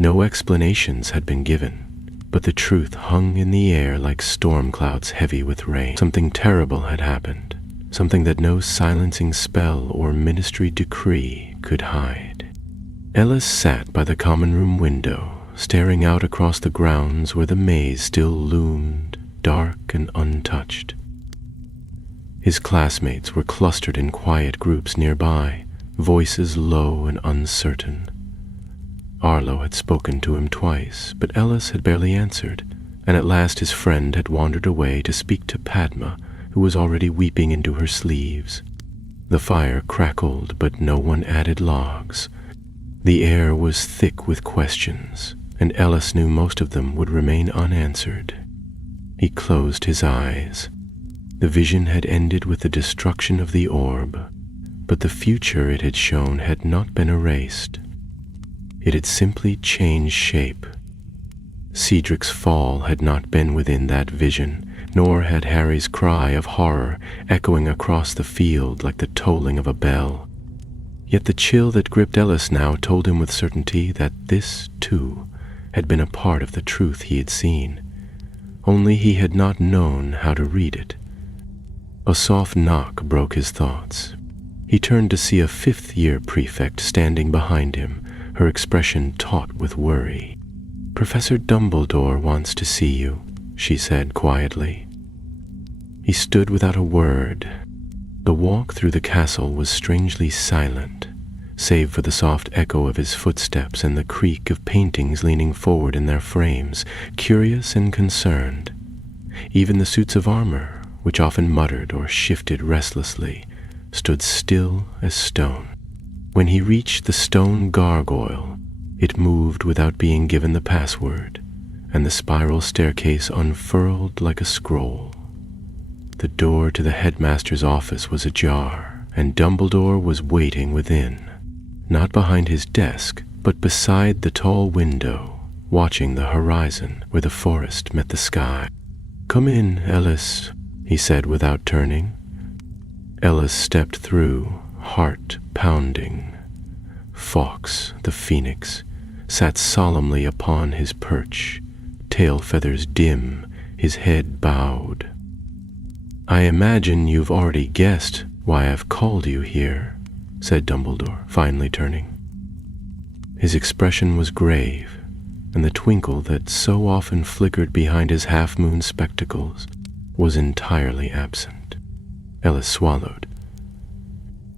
No explanations had been given, but the truth hung in the air like storm clouds heavy with rain. Something terrible had happened, something that no silencing spell or ministry decree could hide. Ellis sat by the common room window, staring out across the grounds where the maze still loomed, dark and untouched. His classmates were clustered in quiet groups nearby, voices low and uncertain. Arlo had spoken to him twice, but Ellis had barely answered, and at last his friend had wandered away to speak to Padma, who was already weeping into her sleeves. The fire crackled, but no one added logs. The air was thick with questions, and Ellis knew most of them would remain unanswered. He closed his eyes. The vision had ended with the destruction of the orb, but the future it had shown had not been erased. It had simply changed shape. Cedric's fall had not been within that vision, nor had Harry's cry of horror echoing across the field like the tolling of a bell. Yet the chill that gripped Ellis now told him with certainty that this, too, had been a part of the truth he had seen. Only he had not known how to read it. A soft knock broke his thoughts. He turned to see a fifth-year prefect standing behind him, her expression taut with worry. "Professor Dumbledore wants to see you," she said quietly. He stood without a word. The walk through the castle was strangely silent, save for the soft echo of his footsteps and the creak of paintings leaning forward in their frames, curious and concerned. Even the suits of armor, which often muttered or shifted restlessly, stood still as stone. When he reached the stone gargoyle, it moved without being given the password, and the spiral staircase unfurled like a scroll. The door to the headmaster's office was ajar, and Dumbledore was waiting within, not behind his desk, but beside the tall window, watching the horizon where the forest met the sky. "Come in, Ellis," he said without turning. Ellis stepped through, heart pounding. Fawkes, the phoenix, sat solemnly upon his perch, tail feathers dim, his head bowed. "I imagine you've already guessed why I've called you here," said Dumbledore, finally turning. His expression was grave, and the twinkle that so often flickered behind his half-moon spectacles was entirely absent. Ellis swallowed.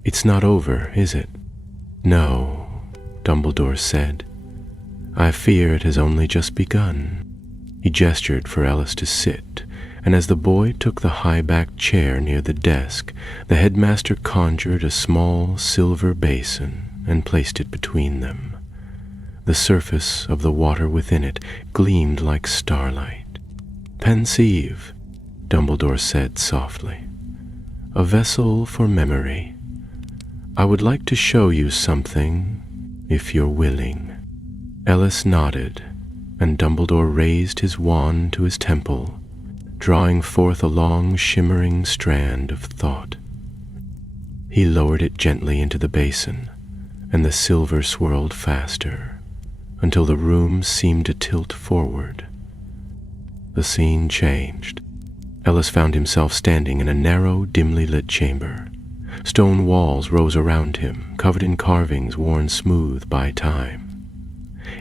"It's not over, is it?" "No," Dumbledore said. "I fear it has only just begun." He gestured for Ellis to sit, and as the boy took the high-backed chair near the desk, the headmaster conjured a small silver basin and placed it between them. The surface of the water within it gleamed like starlight. "Pensieve," Dumbledore said softly. "A vessel for memory. I would like to show you something, if you're willing." Ellis nodded, and Dumbledore raised his wand to his temple, drawing forth a long, shimmering strand of thought. He lowered it gently into the basin, and the silver swirled faster, until the room seemed to tilt forward. The scene changed. Ellis found himself standing in a narrow, dimly lit chamber. Stone walls rose around him, covered in carvings worn smooth by time.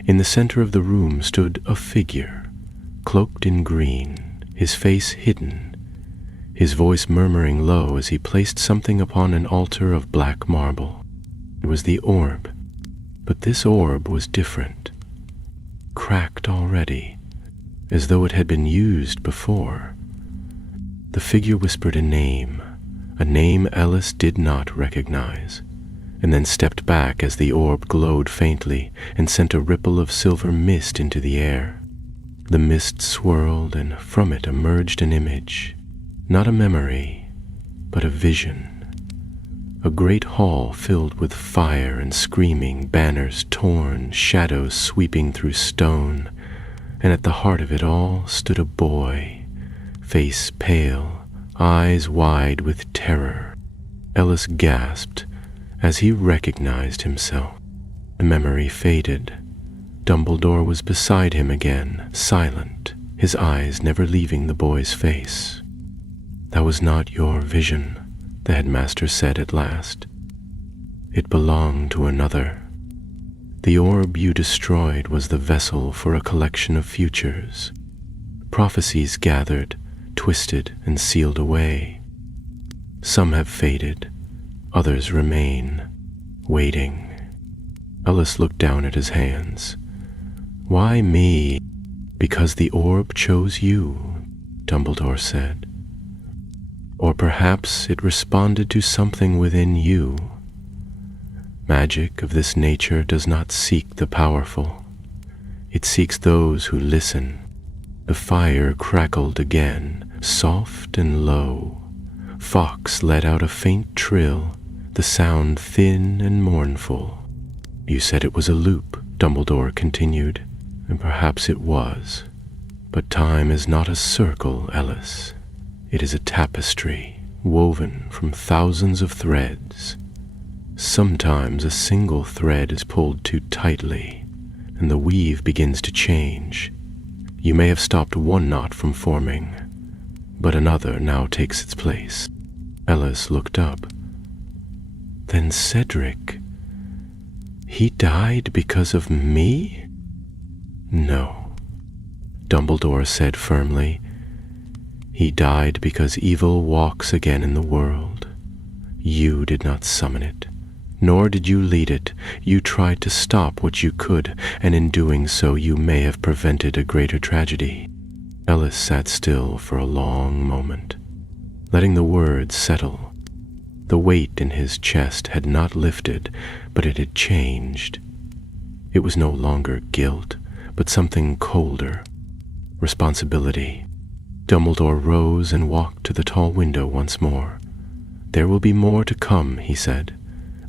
In the center of the room stood a figure, cloaked in green, his face hidden, his voice murmuring low as he placed something upon an altar of black marble. It was the orb, but this orb was different, cracked already, as though it had been used before. The figure whispered a name Ellis did not recognize, and then stepped back as the orb glowed faintly and sent a ripple of silver mist into the air. The mist swirled, and from it emerged an image, not a memory, but a vision. A great hall filled with fire and screaming, banners torn, shadows sweeping through stone, and at the heart of it all stood a boy, face pale, eyes wide with terror. Ellis gasped as he recognized himself. The memory faded. Dumbledore was beside him again, silent, his eyes never leaving the boy's face. "That was not your vision," the headmaster said at last. "It belonged to another. The orb you destroyed was the vessel for a collection of futures. Prophecies gathered, twisted, and sealed away. Some have faded, others remain, waiting." Ellis looked down at his hands. "Why me?" "Because the orb chose you," Dumbledore said. "Or perhaps it responded to something within you. Magic of this nature does not seek the powerful. It seeks those who listen." The fire crackled again, soft and low. Fox let out a faint trill, the sound thin and mournful. "You said it was a loop," Dumbledore continued, "and perhaps it was. But time is not a circle, Ellis. It is a tapestry, woven from thousands of threads. Sometimes a single thread is pulled too tightly, and the weave begins to change. You may have stopped one knot from forming, but another now takes its place." Ellis looked up. "Then Cedric, he died because of me?" "No," Dumbledore said firmly. "He died because evil walks again in the world. You did not summon it, nor did you lead it. You tried to stop what you could, and in doing so you may have prevented a greater tragedy." Ellis sat still for a long moment, letting the words settle. The weight in his chest had not lifted, but it had changed. It was no longer guilt, but something colder, responsibility. Dumbledore rose and walked to the tall window once more. "There will be more to come," he said,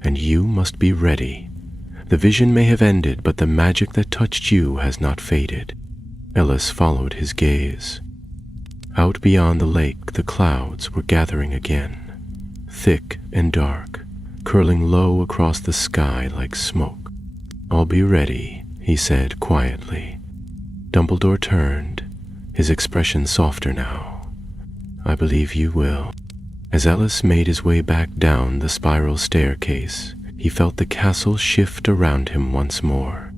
"and you must be ready. The vision may have ended, but the magic that touched you has not faded." Ellis followed his gaze. Out beyond the lake, the clouds were gathering again, thick and dark, curling low across the sky like smoke. "I'll be ready," he said quietly. Dumbledore turned, his expression softer now. "I believe you will." As Ellis made his way back down the spiral staircase, he felt the castle shift around him once more.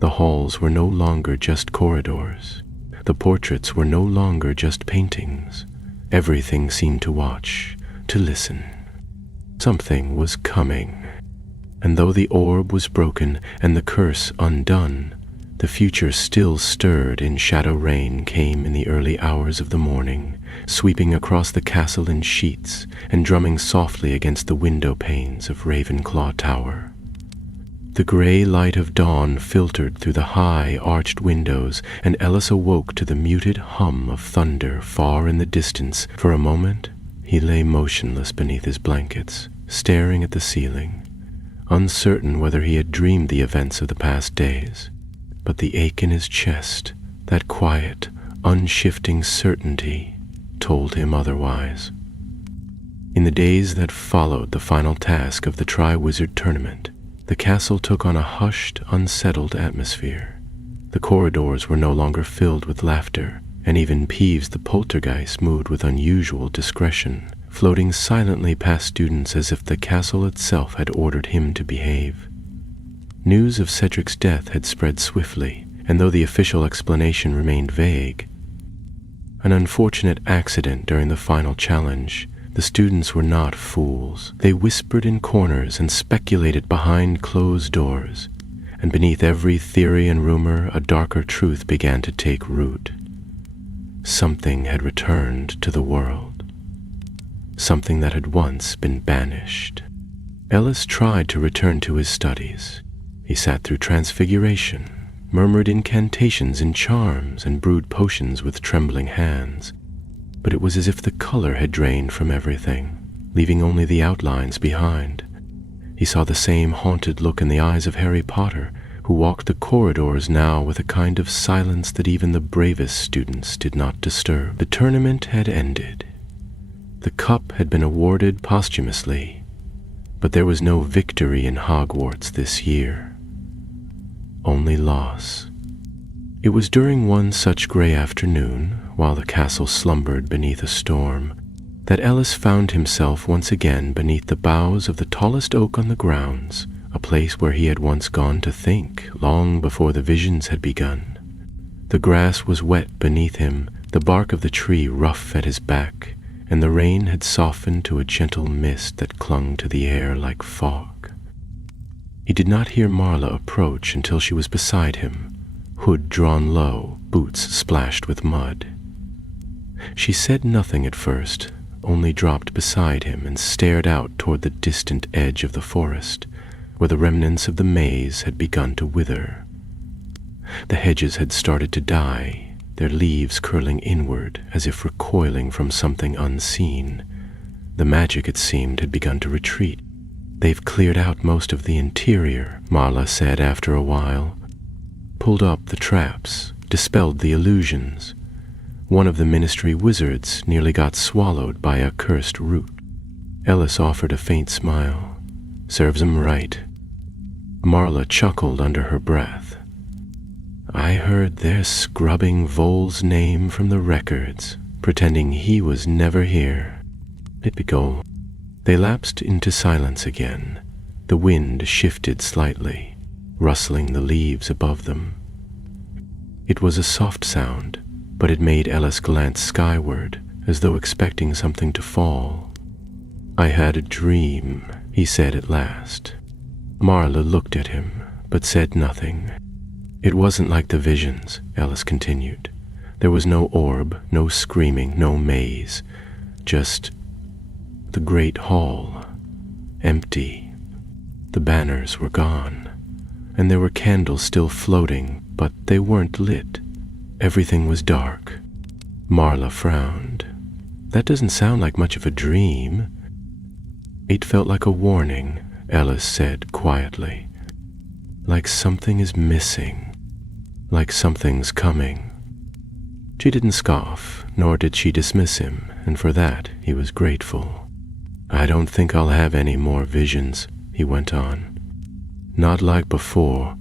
The halls were no longer just corridors. The portraits were no longer just paintings. Everything seemed to watch, to listen. Something was coming. And though the orb was broken and the curse undone, the future still stirred in shadow. Rain came in the early hours of the morning, sweeping across the castle in sheets and drumming softly against the window panes of Ravenclaw Tower. The gray light of dawn filtered through the high, arched windows, and Ellis awoke to the muted hum of thunder far in the distance. For a moment, he lay motionless beneath his blankets, staring at the ceiling, uncertain whether he had dreamed the events of the past days. But the ache in his chest, that quiet, unshifting certainty, told him otherwise. In the days that followed the final task of the Triwizard Tournament, the castle took on a hushed, unsettled atmosphere. The corridors were no longer filled with laughter, and even Peeves the poltergeist moved with unusual discretion, floating silently past students as if the castle itself had ordered him to behave. News of Cedric's death had spread swiftly, and though the official explanation remained vague, an unfortunate accident during the final challenge, the students were not fools. They whispered in corners and speculated behind closed doors, and beneath every theory and rumor, a darker truth began to take root. Something had returned to the world, something that had once been banished. Ellis tried to return to his studies. He sat through transfiguration, murmured incantations and charms, and brewed potions with trembling hands. But it was as if the color had drained from everything, leaving only the outlines behind. He saw the same haunted look in the eyes of Harry Potter, who walked the corridors now with a kind of silence that even the bravest students did not disturb. The tournament had ended. The cup had been awarded posthumously, but there was no victory in Hogwarts this year. Only loss. It was during one such gray afternoon, while the castle slumbered beneath a storm, that Ellis found himself once again beneath the boughs of the tallest oak on the grounds, a place where he had once gone to think, long before the visions had begun. The grass was wet beneath him, the bark of the tree rough at his back, and the rain had softened to a gentle mist that clung to the air like fog. He did not hear Marla approach until she was beside him, hood drawn low, boots splashed with mud. She said nothing at first, only dropped beside him and stared out toward the distant edge of the forest, where the remnants of the maze had begun to wither. The hedges had started to die, their leaves curling inward as if recoiling from something unseen. The magic, it seemed, had begun to retreat. "They've cleared out most of the interior," Marla said after a while. "Pulled up the traps, dispelled the illusions. One of the ministry wizards nearly got swallowed by a cursed root." Ellis offered a faint smile. "Serves 'em right." Marla chuckled under her breath. "I heard they're scrubbing Vol's name from the records, pretending he was never here. Typical." They lapsed into silence again. The wind shifted slightly, rustling the leaves above them. It was a soft sound, but it made Ellis glance skyward, as though expecting something to fall. "I had a dream," he said at last. Marla looked at him, but said nothing. "It wasn't like the visions," Ellis continued. "There was no orb, no screaming, no maze. Just the great hall, empty. The banners were gone, and there were candles still floating, but they weren't lit. Everything was dark." Marla frowned. "That doesn't sound like much of a dream." "It felt like a warning," Ellis said quietly. "Like something is missing, like something's coming." She didn't scoff, nor did she dismiss him, and for that he was grateful. "I don't think I'll have any more visions," he went on. "Not like before,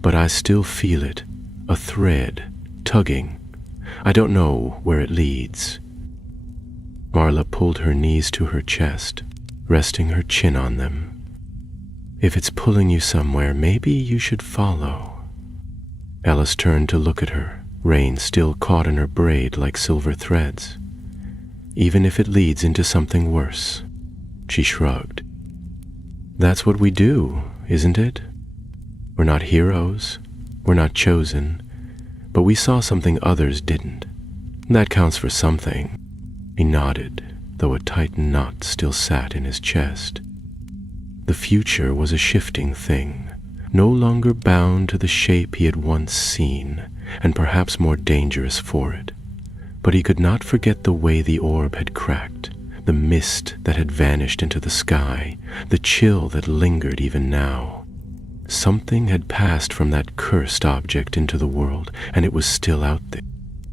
but I still feel it, a thread, tugging. I don't know where it leads." Marla pulled her knees to her chest, resting her chin on them. "If it's pulling you somewhere, maybe you should follow." Ellis turned to look at her, rain still caught in her braid like silver threads. even if it leads into something worse. She shrugged. That's what we do, isn't it? We're not heroes, we're not chosen, but we saw something others didn't. That counts for something. He nodded, though a tight knot still sat in his chest. The future was a shifting thing, no longer bound to the shape he had once seen, and perhaps more dangerous for it. But he could not forget the way the orb had cracked, the mist that had vanished into the sky, the chill that lingered even now. Something had passed from that cursed object into the world, and it was still out there.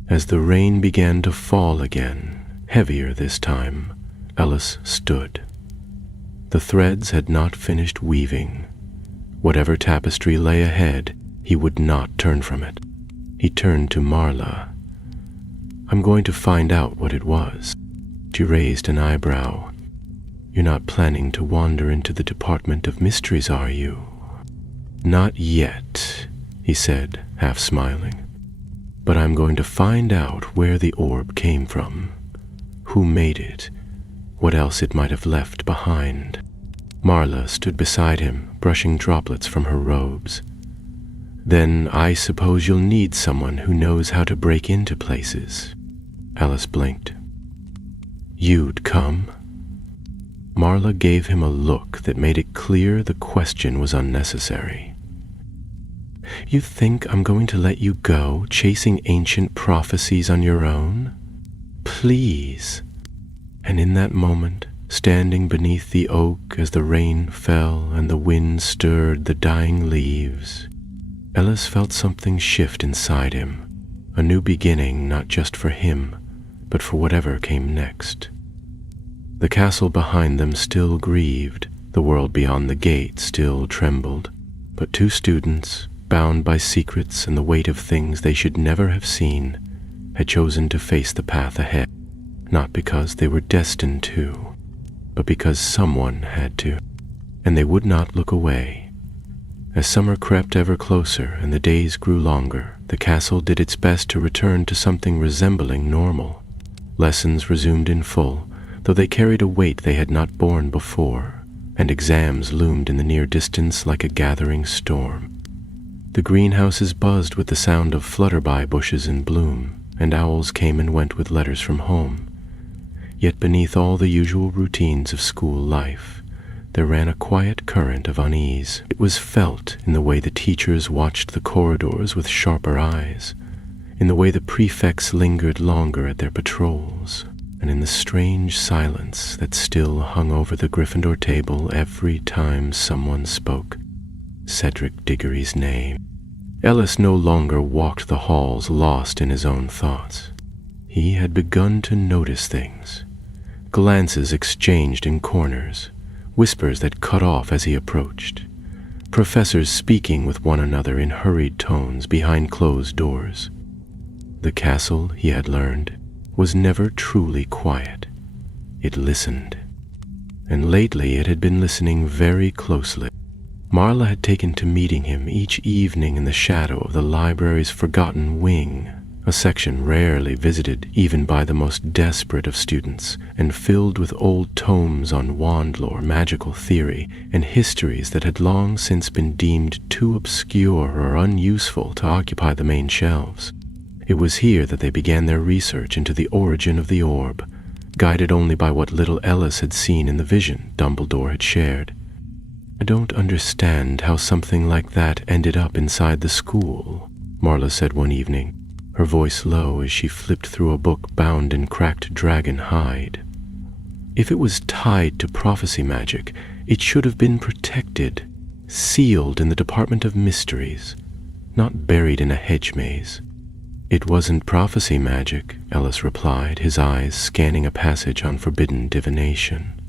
As the rain began to fall again, heavier this time, Ellis stood. The threads had not finished weaving. Whatever tapestry lay ahead, he would not turn from it. He turned to Marla. I'm going to find out what it was. She raised an eyebrow. You're not planning to wander into the Department of Mysteries, are you? Not yet, he said, half smiling. But I'm going to find out where the orb came from, who made it, what else it might have left behind. Marla stood beside him, brushing droplets from her robes. Then I suppose you'll need someone who knows how to break into places. Alice blinked. You'd come? Marla gave him a look that made it clear the question was unnecessary. You think I'm going to let you go, chasing ancient prophecies on your own? Please. And in that moment, standing beneath the oak as the rain fell and the wind stirred the dying leaves, Ellis felt something shift inside him, a new beginning not just for him, but for whatever came next. The castle behind them still grieved, the world beyond the gate still trembled, but two students, bound by secrets and the weight of things they should never have seen, had chosen to face the path ahead, not because they were destined to, but because someone had to, and they would not look away. As summer crept ever closer and the days grew longer, the castle did its best to return to something resembling normal. Lessons resumed in full, though they carried a weight they had not borne before, and exams loomed in the near distance like a gathering storm. The greenhouses buzzed with the sound of flutterby bushes in bloom, and owls came and went with letters from home. Yet beneath all the usual routines of school life, there ran a quiet current of unease. It was felt in the way the teachers watched the corridors with sharper eyes, in the way the prefects lingered longer at their patrols, and in the strange silence that still hung over the Gryffindor table every time someone spoke Cedric Diggory's name. Ellis no longer walked the halls lost in his own thoughts. He had begun to notice things, glances exchanged in corners, whispers that cut off as he approached, professors speaking with one another in hurried tones behind closed doors. The castle, he had learned, was never truly quiet. It listened, and lately it had been listening very closely. Marla had taken to meeting him each evening in the shadow of the library's forgotten wing, a section rarely visited even by the most desperate of students, and filled with old tomes on wand lore, magical theory, and histories that had long since been deemed too obscure or unuseful to occupy the main shelves. It was here that they began their research into the origin of the orb, guided only by what little Ellis had seen in the vision Dumbledore had shared. I don't understand how something like that ended up inside the school, Marla said one evening, her voice low as she flipped through a book bound in cracked dragon hide. If it was tied to prophecy magic, it should have been protected, sealed in the Department of Mysteries, not buried in a hedge maze. It wasn't prophecy magic, Ellis replied, his eyes scanning a passage on forbidden divination.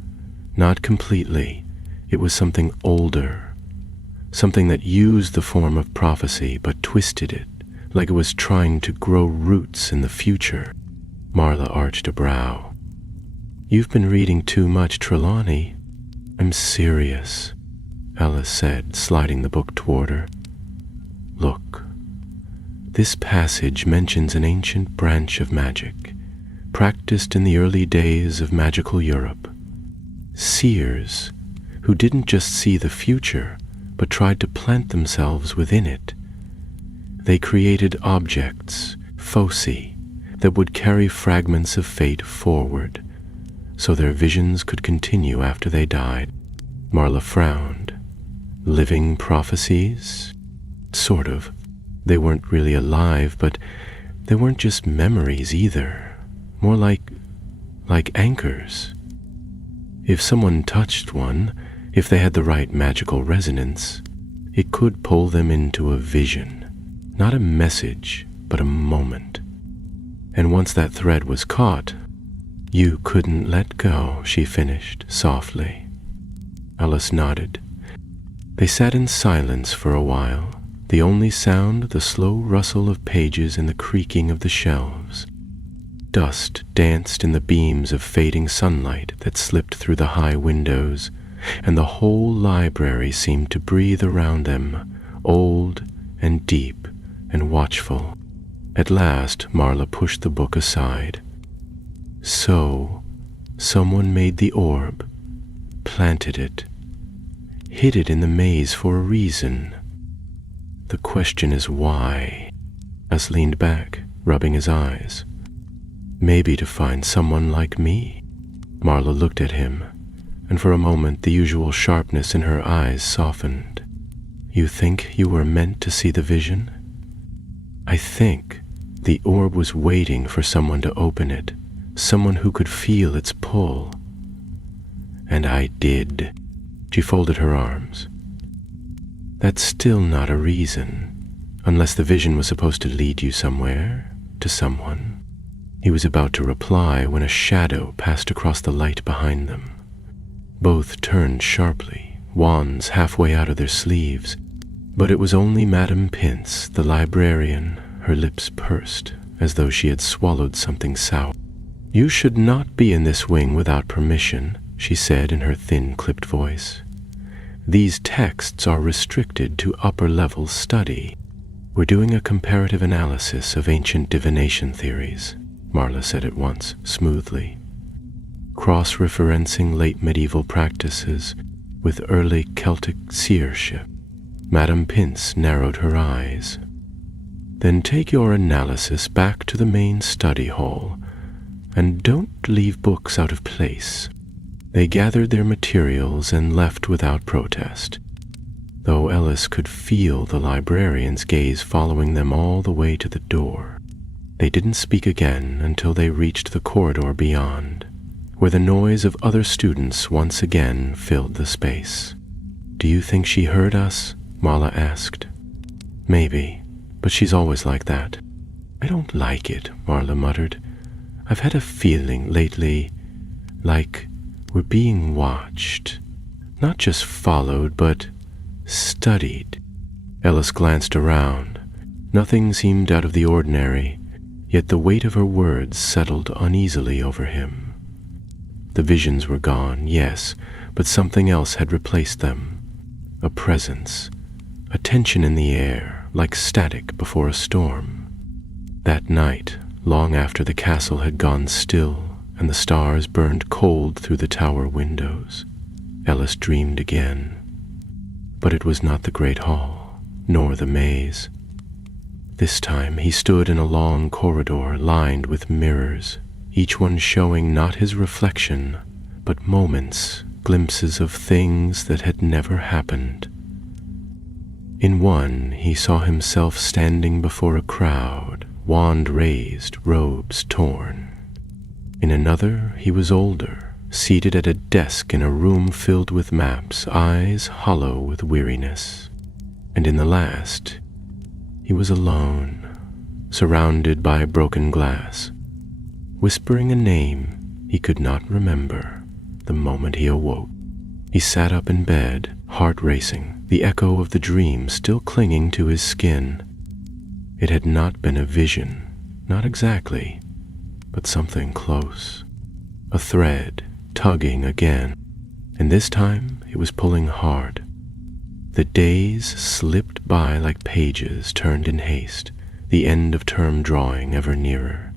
Not completely. It was something older, something that used the form of prophecy but twisted it, like it was trying to grow roots in the future. Marla arched a brow. You've been reading too much Trelawney. I'm serious, Alice said, sliding the book toward her. Look, this passage mentions an ancient branch of magic, practiced in the early days of magical Europe. Seers who didn't just see the future, but tried to plant themselves within it. They created objects, foci, that would carry fragments of fate forward, so their visions could continue after they died. Marla frowned. Living prophecies? Sort of. They weren't really alive, but they weren't just memories either. More like anchors. If someone touched one, if they had the right magical resonance, it could pull them into a vision. Not a message, but a moment. And once that thread was caught, you couldn't let go, she finished softly. Alice nodded. They sat in silence for a while, the only sound the slow rustle of pages and the creaking of the shelves. Dust danced in the beams of fading sunlight that slipped through the high windows, and the whole library seemed to breathe around them, old and deep and watchful. At last, Marla pushed the book aside. So, someone made the orb, planted it, hid it in the maze for a reason. The question is why? As leaned back, rubbing his eyes. Maybe to find someone like me. Marla looked at him, and for a moment the usual sharpness in her eyes softened. You think you were meant to see the vision? I think the orb was waiting for someone to open it, someone who could feel its pull. And I did. She folded her arms. That's still not a reason, unless the vision was supposed to lead you somewhere, to someone. He was about to reply when a shadow passed across the light behind them. Both turned sharply, wands halfway out of their sleeves, but it was only Madame Pince, the librarian, her lips pursed, as though she had swallowed something sour. You should not be in this wing without permission, she said in her thin, clipped voice. These texts are restricted to upper-level study. We're doing a comparative analysis of ancient divination theories, Marla said at once, smoothly. Cross-referencing late medieval practices with early Celtic seership. Madame Pince narrowed her eyes. Then take your analysis back to the main study hall, and don't leave books out of place. They gathered their materials and left without protest, though Ellis could feel the librarian's gaze following them all the way to the door. They didn't speak again until they reached the corridor beyond, where the noise of other students once again filled the space. Do you think she heard us? Marla asked. Maybe, but she's always like that. I don't like it, Marla muttered. I've had a feeling lately like we're being watched. Not just followed, but studied. Ellis glanced around. Nothing seemed out of the ordinary, yet the weight of her words settled uneasily over him. The visions were gone, yes, but something else had replaced them. A presence, a tension in the air, like static before a storm. That night, long after the castle had gone still and the stars burned cold through the tower windows, Ellis dreamed again. But it was not the great hall, nor the maze. This time he stood in a long corridor lined with mirrors, each one showing not his reflection, but moments, glimpses of things that had never happened. In one, he saw himself standing before a crowd, wand raised, robes torn. In another, he was older, seated at a desk in a room filled with maps, eyes hollow with weariness. And in the last, he was alone, surrounded by broken glass, whispering a name he could not remember the moment he awoke. He sat up in bed, heart racing, the echo of the dream still clinging to his skin. It had not been a vision, not exactly, but something close. A thread, tugging again, and this time it was pulling hard. The days slipped by like pages turned in haste, the end of term drawing ever nearer.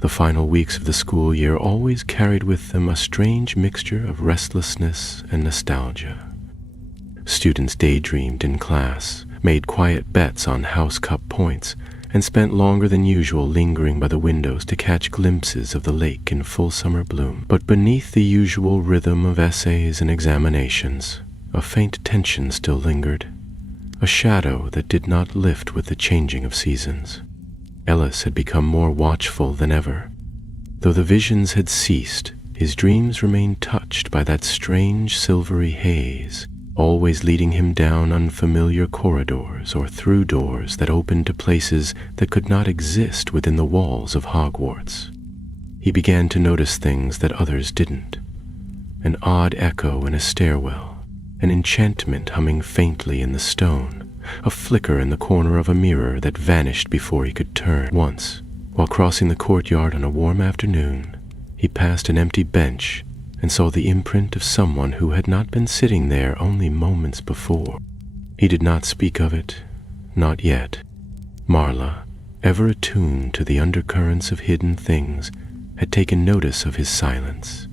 The final weeks of the school year always carried with them a strange mixture of restlessness and nostalgia. Students daydreamed in class, made quiet bets on house cup points, and spent longer than usual lingering by the windows to catch glimpses of the lake in full summer bloom. But beneath the usual rhythm of essays and examinations, a faint tension still lingered, a shadow that did not lift with the changing of seasons. Ellis had become more watchful than ever. Though the visions had ceased, his dreams remained touched by that strange silvery haze, always leading him down unfamiliar corridors or through doors that opened to places that could not exist within the walls of Hogwarts. He began to notice things that others didn't. An odd echo in a stairwell, an enchantment humming faintly in the stone, a flicker in the corner of a mirror that vanished before he could turn. Once, while crossing the courtyard on a warm afternoon, he passed an empty bench and saw the imprint of someone who had not been sitting there only moments before. He did not speak of it, not yet. Marla, ever attuned to the undercurrents of hidden things, had taken notice of his silence.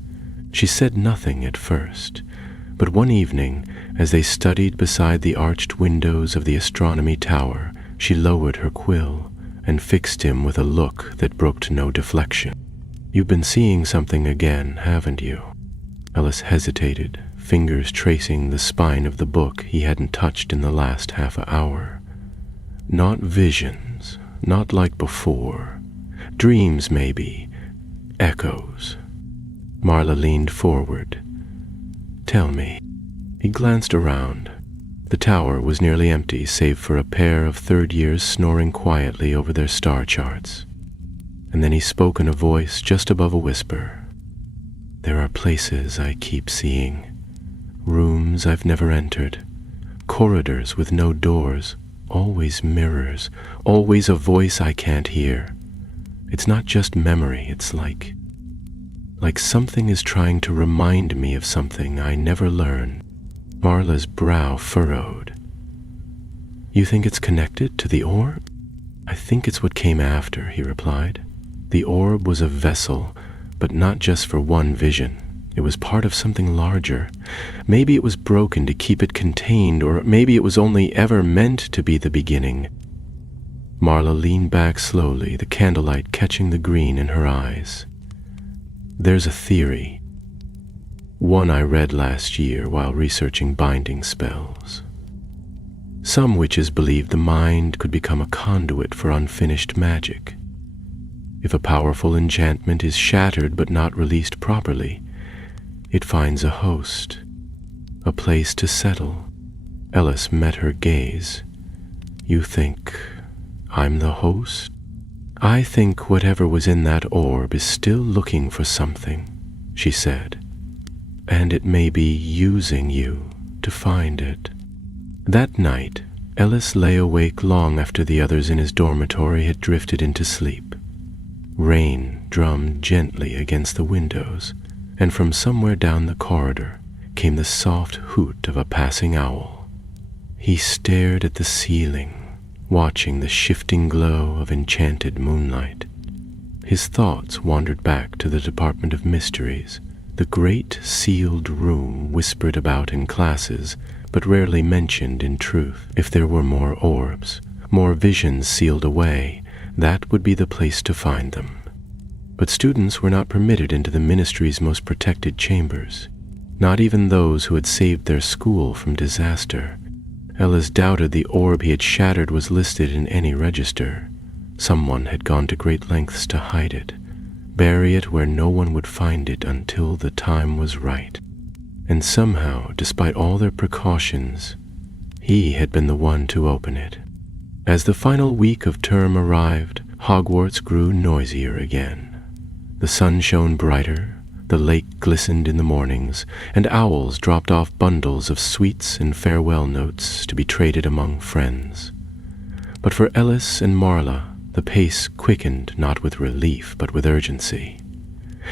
She said nothing at first, but one evening, as they studied beside the arched windows of the astronomy tower, she lowered her quill and fixed him with a look that brooked no deflection. "You've been seeing something again, haven't you?" Ellis hesitated, fingers tracing the spine of the book he hadn't touched in the last half hour. "Not visions, not like before. Dreams, maybe. Echoes." Marla leaned forward. "Tell me." He glanced around. The tower was nearly empty save for a pair of third years snoring quietly over their star charts. And then he spoke in a voice just above a whisper. "There are places I keep seeing, rooms I've never entered, corridors with no doors, always mirrors, always a voice I can't hear. It's not just memory, it's like something is trying to remind me of something I never learned." Marla's brow furrowed. "You think it's connected to the orb?" "I think it's what came after," he replied. "The orb was a vessel, but not just for one vision. It was part of something larger. Maybe it was broken to keep it contained, or maybe it was only ever meant to be the beginning." Marla leaned back slowly, the candlelight catching the green in her eyes. "There's a theory. One I read last year while researching binding spells. Some witches believed the mind could become a conduit for unfinished magic. If a powerful enchantment is shattered but not released properly, it finds a host, a place to settle." Ellis met her gaze. "You think I'm the host?" "I think whatever was in that orb is still looking for something," she said. "And it may be using you to find it." That night, Ellis lay awake long after the others in his dormitory had drifted into sleep. Rain drummed gently against the windows, and from somewhere down the corridor came the soft hoot of a passing owl. He stared at the ceiling, watching the shifting glow of enchanted moonlight. His thoughts wandered back to the Department of Mysteries, the great sealed room whispered about in classes, but rarely mentioned in truth. If there were more orbs, more visions sealed away, that would be the place to find them. But students were not permitted into the ministry's most protected chambers, not even those who had saved their school from disaster. Ellis doubted the orb he had shattered was listed in any register. Someone had gone to great lengths to hide it, bury it where no one would find it until the time was right. And somehow, despite all their precautions, he had been the one to open it. As the final week of term arrived, Hogwarts grew noisier again. The sun shone brighter, the lake glistened in the mornings, and owls dropped off bundles of sweets and farewell notes to be traded among friends. But for Ellis and Marla, the pace quickened not with relief but with urgency.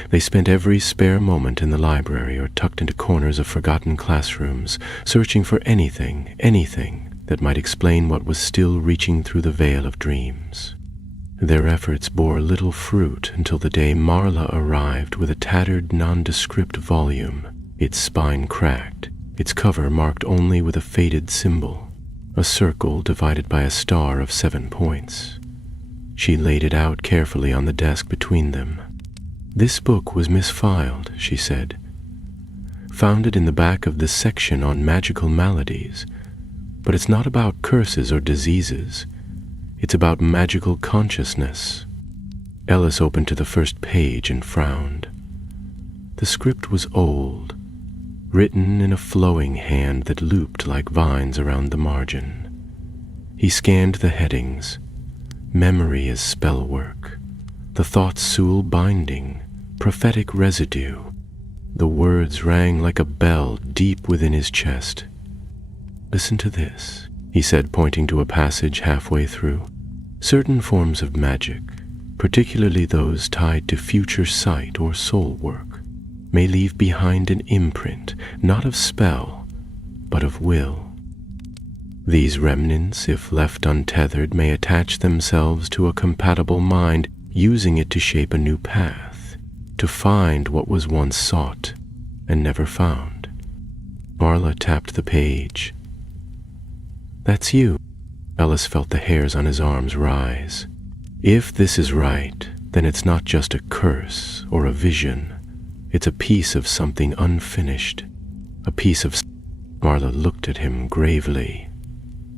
They spent every spare moment in the library or tucked into corners of forgotten classrooms, searching for anything that might explain what was still reaching through the veil of dreams. Their efforts bore little fruit until the day Marla arrived with a tattered, nondescript volume, its spine cracked, its cover marked only with a faded symbol, a circle divided by a star of 7 points. She laid it out carefully on the desk between them. "This book was misfiled," she said. "Found it in the back of the section on magical maladies, but it's not about curses or diseases. It's about magical consciousness." Ellis opened to the first page and frowned. The script was old, written in a flowing hand that looped like vines around the margin. He scanned the headings. Memory is spell work, the thought soul binding, prophetic residue. The words rang like a bell deep within his chest. "Listen to this," he said, pointing to a passage halfway through. "Certain forms of magic, particularly those tied to future sight or soul work, may leave behind an imprint, not of spell, but of will. These remnants, if left untethered, may attach themselves to a compatible mind, using it to shape a new path, to find what was once sought and never found." Marla tapped the page. "That's you." Ellis felt the hairs on his arms rise. "If this is right, then it's not just a curse or a vision. It's a piece of something unfinished, a piece of..." Marla looked at him gravely.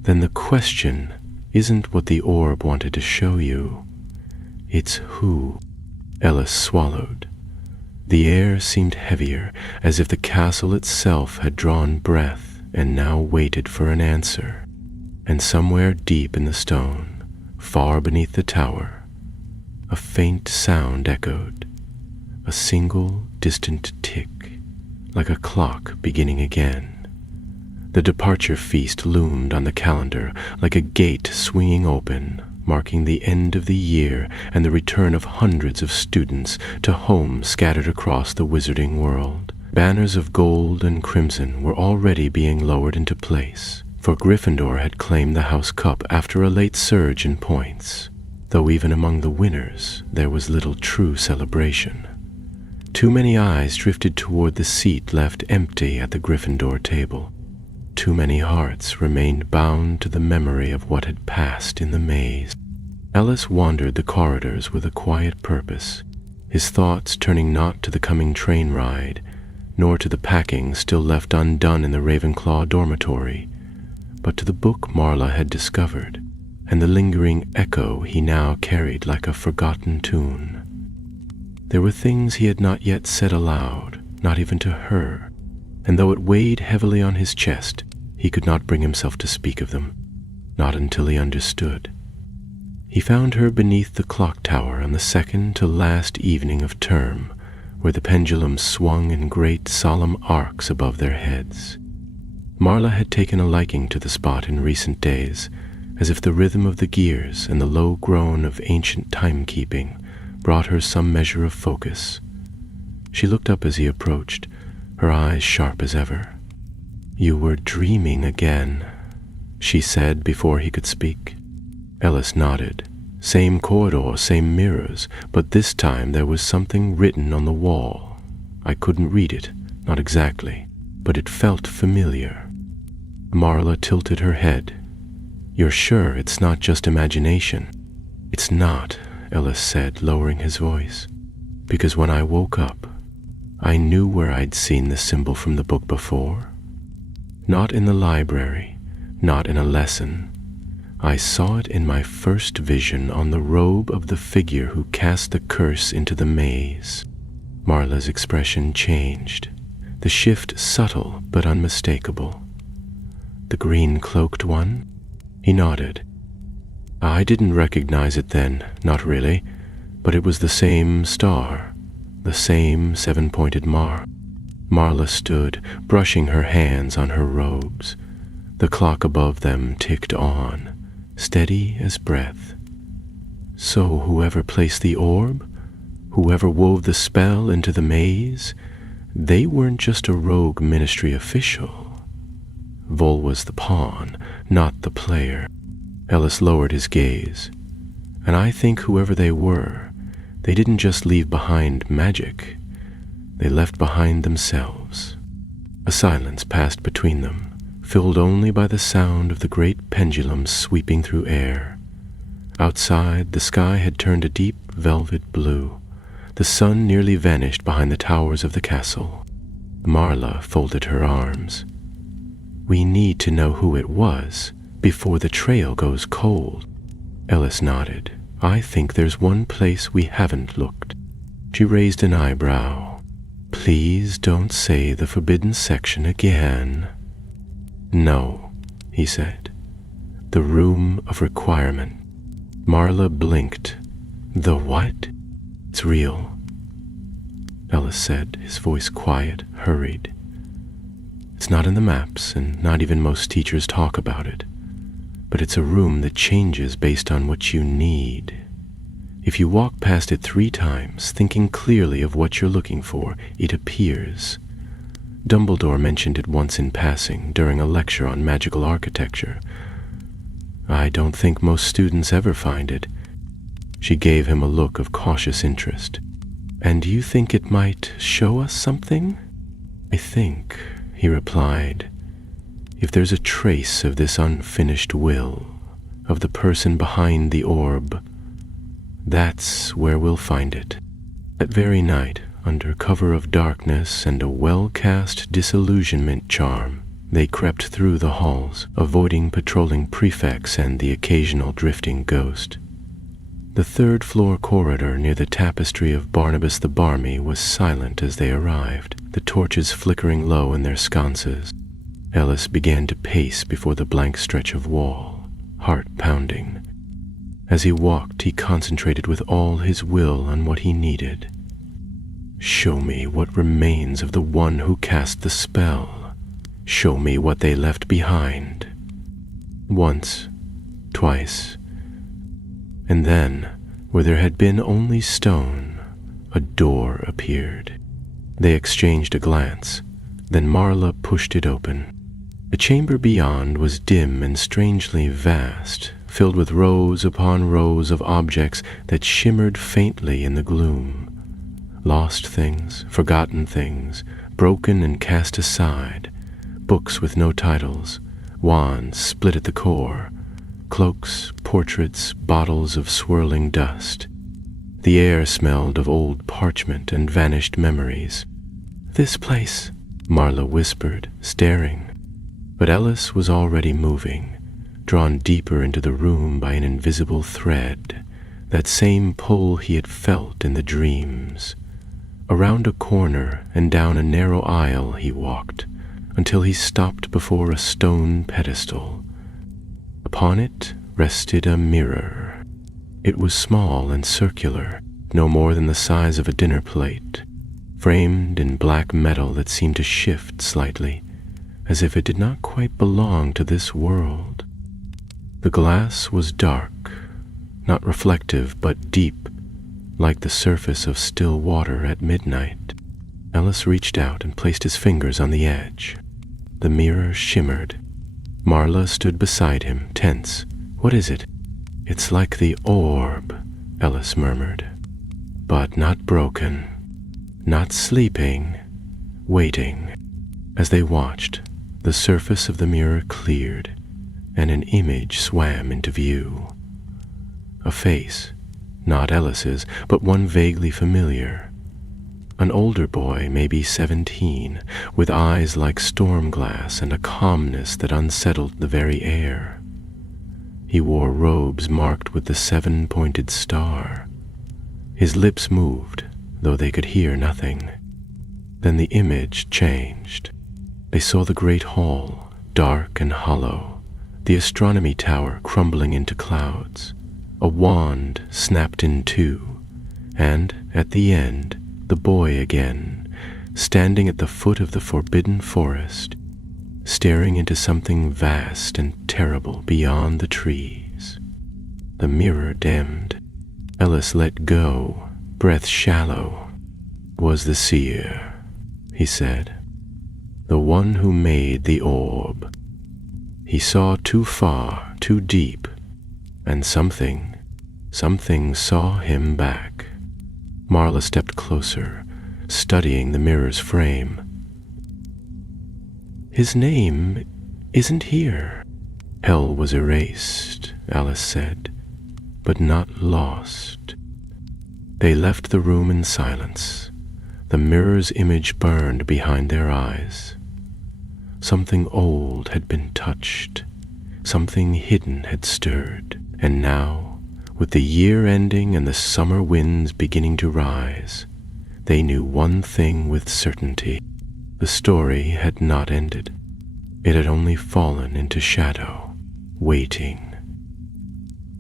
"Then the question isn't what the orb wanted to show you. It's who." Ellis swallowed. The air seemed heavier, as if the castle itself had drawn breath and now waited for an answer. And somewhere deep in the stone, far beneath the tower, a faint sound echoed, a single distant tick, like a clock beginning again. The departure feast loomed on the calendar like a gate swinging open, marking the end of the year and the return of hundreds of students to homes scattered across the wizarding world. Banners of gold and crimson were already being lowered into place, for Gryffindor had claimed the House Cup after a late surge in points, though even among the winners there was little true celebration. Too many eyes drifted toward the seat left empty at the Gryffindor table. Too many hearts remained bound to the memory of what had passed in the maze. Ellis wandered the corridors with a quiet purpose, his thoughts turning not to the coming train ride, nor to the packing still left undone in the Ravenclaw dormitory, but to the book Marla had discovered, and the lingering echo he now carried like a forgotten tune. There were things he had not yet said aloud, not even to her, and though it weighed heavily on his chest, he could not bring himself to speak of them, not until he understood. He found her beneath the clock tower on the second to last evening of term, where the pendulum swung in great solemn arcs above their heads. Marla had taken a liking to the spot in recent days, as if the rhythm of the gears and the low groan of ancient timekeeping brought her some measure of focus. She looked up as he approached, her eyes sharp as ever. "You were dreaming again," she said before he could speak. Ellis nodded. Same corridor, same mirrors, but this time there was something written on the wall. I couldn't read it, not exactly, but it felt familiar. Marla tilted her head. "You're sure it's not just imagination?" "It's not," Ellis said, lowering his voice, "because when I woke up, I knew where I'd seen the symbol from the book before. Not in the library, not in a lesson. I saw it in my first vision on the robe of the figure who cast the curse into the maze." Marla's expression changed, the shift subtle but unmistakable. "The green-cloaked one?" He nodded. "I didn't recognize it then, not really, but it was the same star, the same 7-pointed mark." Marla stood, brushing her hands on her robes. The clock above them ticked on, steady as breath. "So whoever placed the orb, whoever wove the spell into the maze, they weren't just a rogue ministry official. Vol was the pawn, not the player." Ellis lowered his gaze. And I think whoever they were, they didn't just leave behind magic, they left behind themselves. A silence passed between them, filled only by the sound of the great pendulum sweeping through air. Outside, the sky had turned a deep velvet blue. The sun nearly vanished behind the towers of the castle. Marla folded her arms. "We need to know who it was before the trail goes cold." Ellis nodded. "I think there's one place we haven't looked." She raised an eyebrow. "Please don't say the forbidden section again." "No," he said. "The room of requirement." Marla blinked. "The what?" "It's real," Ellis said, his voice quiet, hurried. "It's not in the maps, and not even most teachers talk about it. But it's a room that changes based on what you need. If you walk past it 3 times, thinking clearly of what you're looking for, it appears. Dumbledore mentioned it once in passing during a lecture on magical architecture. I don't think most students ever find it." She gave him a look of cautious interest. "And you think it might show us something?" "I think," he replied, "if there's a trace of this unfinished will, of the person behind the orb, that's where we'll find it." That very night, under cover of darkness and a well-cast disillusionment charm, they crept through the halls, avoiding patrolling prefects and the occasional drifting ghost. The 3rd-floor corridor near the tapestry of Barnabas the Barmy was silent as they arrived, the torches flickering low in their sconces. Ellis began to pace before the blank stretch of wall, heart pounding. As he walked, he concentrated with all his will on what he needed. "Show me what remains of the one who cast the spell. Show me what they left behind." Once, twice, and then, where there had been only stone, a door appeared. They exchanged a glance, then Marla pushed it open. The chamber beyond was dim and strangely vast, filled with rows upon rows of objects that shimmered faintly in the gloom. Lost things, forgotten things, broken and cast aside, books with no titles, wands split at the core, cloaks, portraits, bottles of swirling dust. The air smelled of old parchment and vanished memories. "This place," Marla whispered, staring. But Ellis was already moving, drawn deeper into the room by an invisible thread, that same pull he had felt in the dreams. Around a corner and down a narrow aisle he walked, until he stopped before a stone pedestal. Upon it rested a mirror. It was small and circular, no more than the size of a dinner plate, framed in black metal that seemed to shift slightly, as if it did not quite belong to this world. The glass was dark, not reflective but deep, like the surface of still water at midnight. Ellis reached out and placed his fingers on the edge. The mirror shimmered. Marla stood beside him, tense. "What is it?" "It's like the orb," Ellis murmured. "But not broken, not sleeping, waiting." As they watched, the surface of the mirror cleared, and an image swam into view. A face, not Ellis's, but one vaguely familiar. An older boy, maybe 17, with eyes like storm glass and a calmness that unsettled the very air. He wore robes marked with the 7-pointed star. His lips moved, though they could hear nothing. Then the image changed. They saw the great hall, dark and hollow, the astronomy tower crumbling into clouds, a wand snapped in two, and, at the end, the boy again, standing at the foot of the forbidden forest, staring into something vast and terrible beyond the trees. The mirror dimmed. Ellis let go, breath shallow. "Was the seer," he said, "the one who made the orb. He saw too far, too deep, and something Something saw him back. Marla stepped closer, studying the mirror's frame. His name isn't here. Hell was erased, Alice said, but not lost. They left the room in silence. The mirror's image burned behind their eyes. Something old had been touched. Something hidden had stirred. And now, with the year ending and the summer winds beginning to rise, they knew one thing with certainty. The story had not ended. It had only fallen into shadow, waiting.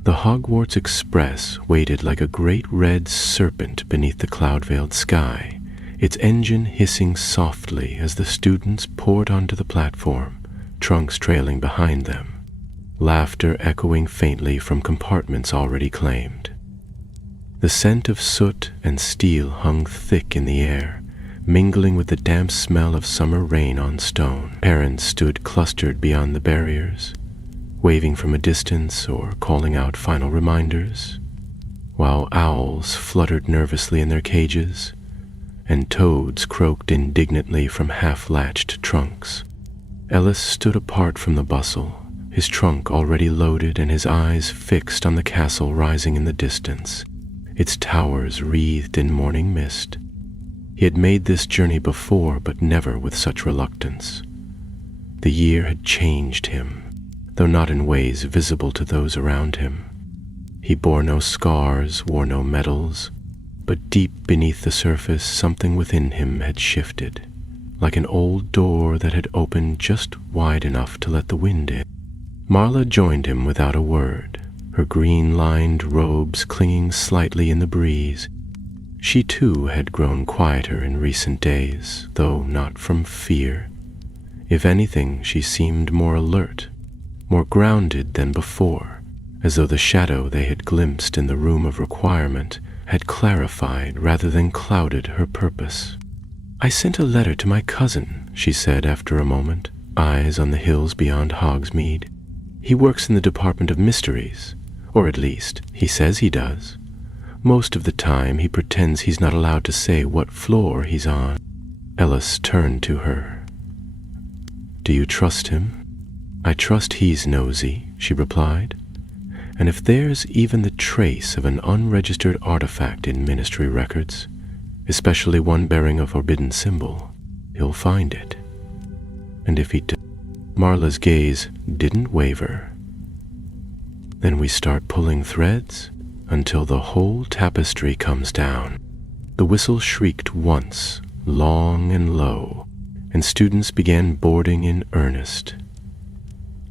The Hogwarts Express waited like a great red serpent beneath the cloud-veiled sky, its engine hissing softly as the students poured onto the platform, trunks trailing behind them, laughter echoing faintly from compartments already claimed. The scent of soot and steel hung thick in the air, mingling with the damp smell of summer rain on stone. Parents stood clustered beyond the barriers, waving from a distance or calling out final reminders, while owls fluttered nervously in their cages and toads croaked indignantly from half-latched trunks. Ellis stood apart from the bustle, his trunk already loaded and his eyes fixed on the castle rising in the distance, its towers wreathed in morning mist. He had made this journey before, but never with such reluctance. The year had changed him, though not in ways visible to those around him. He bore no scars, wore no medals, but deep beneath the surface something within him had shifted, like an old door that had opened just wide enough to let the wind in. Marla joined him without a word, her green-lined robes clinging slightly in the breeze. She too had grown quieter in recent days, though not from fear. If anything, she seemed more alert, more grounded than before, as though the shadow they had glimpsed in the room of requirement had clarified rather than clouded her purpose. "I sent a letter to my cousin," she said after a moment, eyes on the hills beyond Hogsmeade. "He works in the Department of Mysteries, or at least, he says he does. Most of the time, he pretends he's not allowed to say what floor he's on." Ellis turned to her. "Do you trust him?" "I trust he's nosy," she replied. "And if there's even the trace of an unregistered artifact in Ministry records, especially one bearing a forbidden symbol, he'll find it. And if he does..." Marla's gaze didn't waver. "Then we start pulling threads until the whole tapestry comes down." The whistle shrieked once, long and low, and students began boarding in earnest.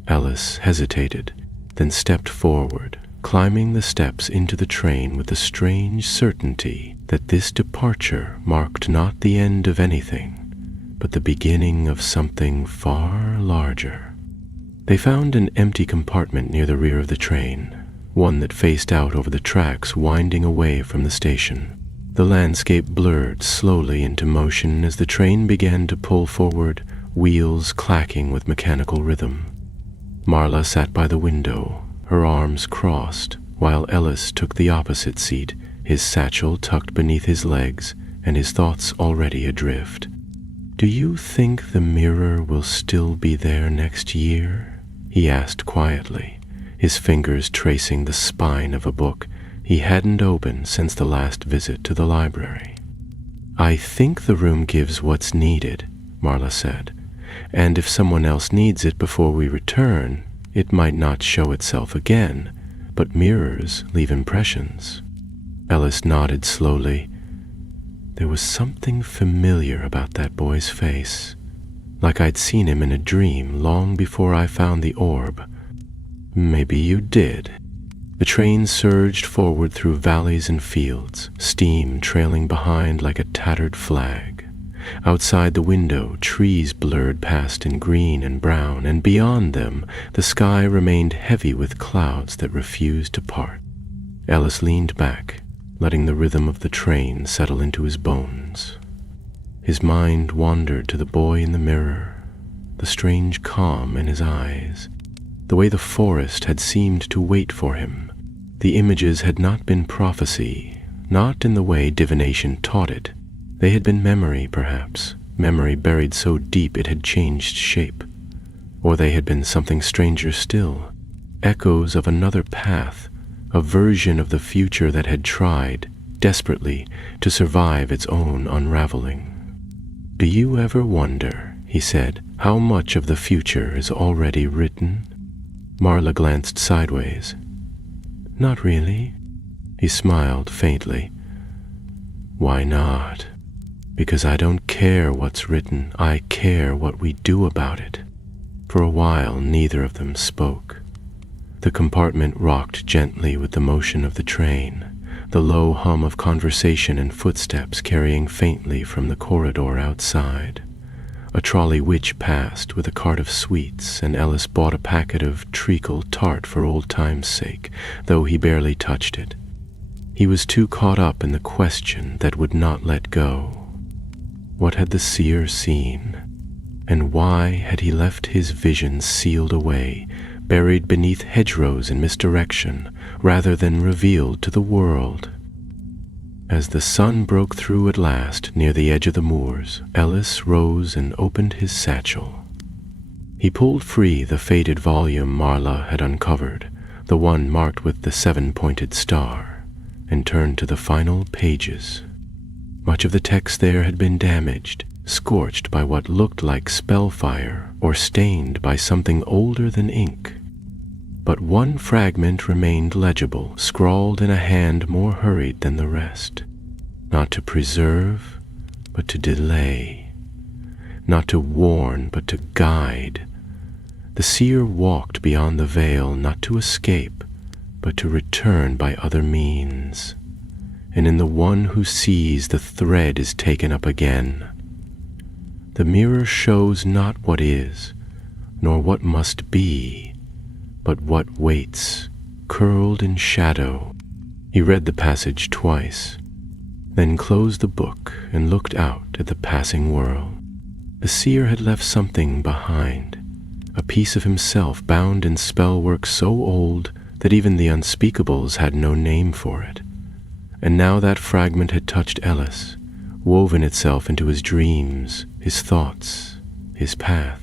Alice hesitated, then stepped forward, climbing the steps into the train with the strange certainty that this departure marked not the end of anything, but the beginning of something far larger. They found an empty compartment near the rear of the train, one that faced out over the tracks winding away from the station. The landscape blurred slowly into motion as the train began to pull forward, wheels clacking with mechanical rhythm. Marla sat by the window, her arms crossed, while Ellis took the opposite seat, his satchel tucked beneath his legs and his thoughts already adrift. "Do you think the mirror will still be there next year?" he asked quietly, his fingers tracing the spine of a book he hadn't opened since the last visit to the library. "I think the room gives what's needed," Marla said, "and if someone else needs it before we return, it might not show itself again, but mirrors leave impressions." Ellis nodded slowly. There was something familiar about that boy's face, like I'd seen him in a dream long before I found the orb. "Maybe you did." The train surged forward through valleys and fields, steam trailing behind like a tattered flag. Outside the window, trees blurred past in green and brown, and beyond them, the sky remained heavy with clouds that refused to part. Ellis leaned back, letting the rhythm of the train settle into his bones. His mind wandered to the boy in the mirror, the strange calm in his eyes, the way the forest had seemed to wait for him, The images had not been prophecy, not in the way divination taught it. They had been memory, perhaps, memory buried so deep it had changed shape. Or they had been something stranger still, echoes of another path, a version of the future that had tried, desperately, to survive its own unraveling. "Do you ever wonder," he said, "how much of the future is already written?" Marla glanced sideways. "Not really." He smiled faintly. "Why not?" "Because I don't care what's written, I care what we do about it." For a while, neither of them spoke. The compartment rocked gently with the motion of the train, the low hum of conversation and footsteps carrying faintly from the corridor outside. A trolley witch passed with a cart of sweets, and Ellis bought a packet of treacle tart for old time's sake, though he barely touched it. He was too caught up in the question that would not let go. What had the seer seen? And why had he left his vision sealed away, buried beneath hedgerows in misdirection, rather than revealed to the world? As the sun broke through at last near the edge of the moors, Ellis rose and opened his satchel. He pulled free the faded volume Marla had uncovered, the one marked with the 7-pointed star, and turned to the final pages. Much of the text there had been damaged, scorched by what looked like spellfire or stained by something older than ink. But one fragment remained legible, scrawled in a hand more hurried than the rest. Not to preserve, but to delay. Not to warn, but to guide. The seer walked beyond the veil, not to escape, but to return by other means. And in the one who sees, the thread is taken up again. The mirror shows not what is, nor what must be, but what waits, curled in shadow. He read the passage twice, then closed the book and looked out at the passing world. The seer had left something behind, a piece of himself bound in spellwork so old that even the unspeakables had no name for it. And now that fragment had touched Ellis, woven itself into his dreams, his thoughts, his path.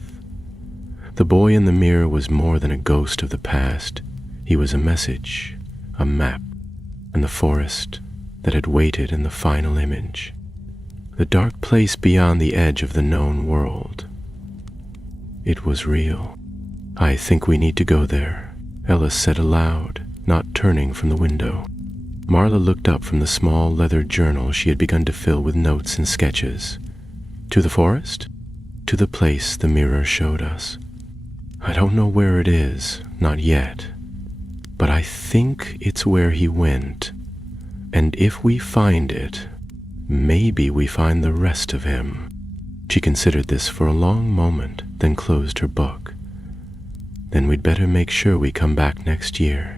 The boy in the mirror was more than a ghost of the past. He was a message, a map, and the forest that had waited in the final image. The dark place beyond the edge of the known world. It was real. "I think we need to go there," Ellis said aloud, not turning from the window. Marla looked up from the small leather journal she had begun to fill with notes and sketches. "To the forest?" "To the place the mirror showed us. I don't know where it is, not yet, but I think it's where he went. And if we find it, maybe we find the rest of him." She considered this for a long moment, then closed her book. "Then we'd better make sure we come back next year."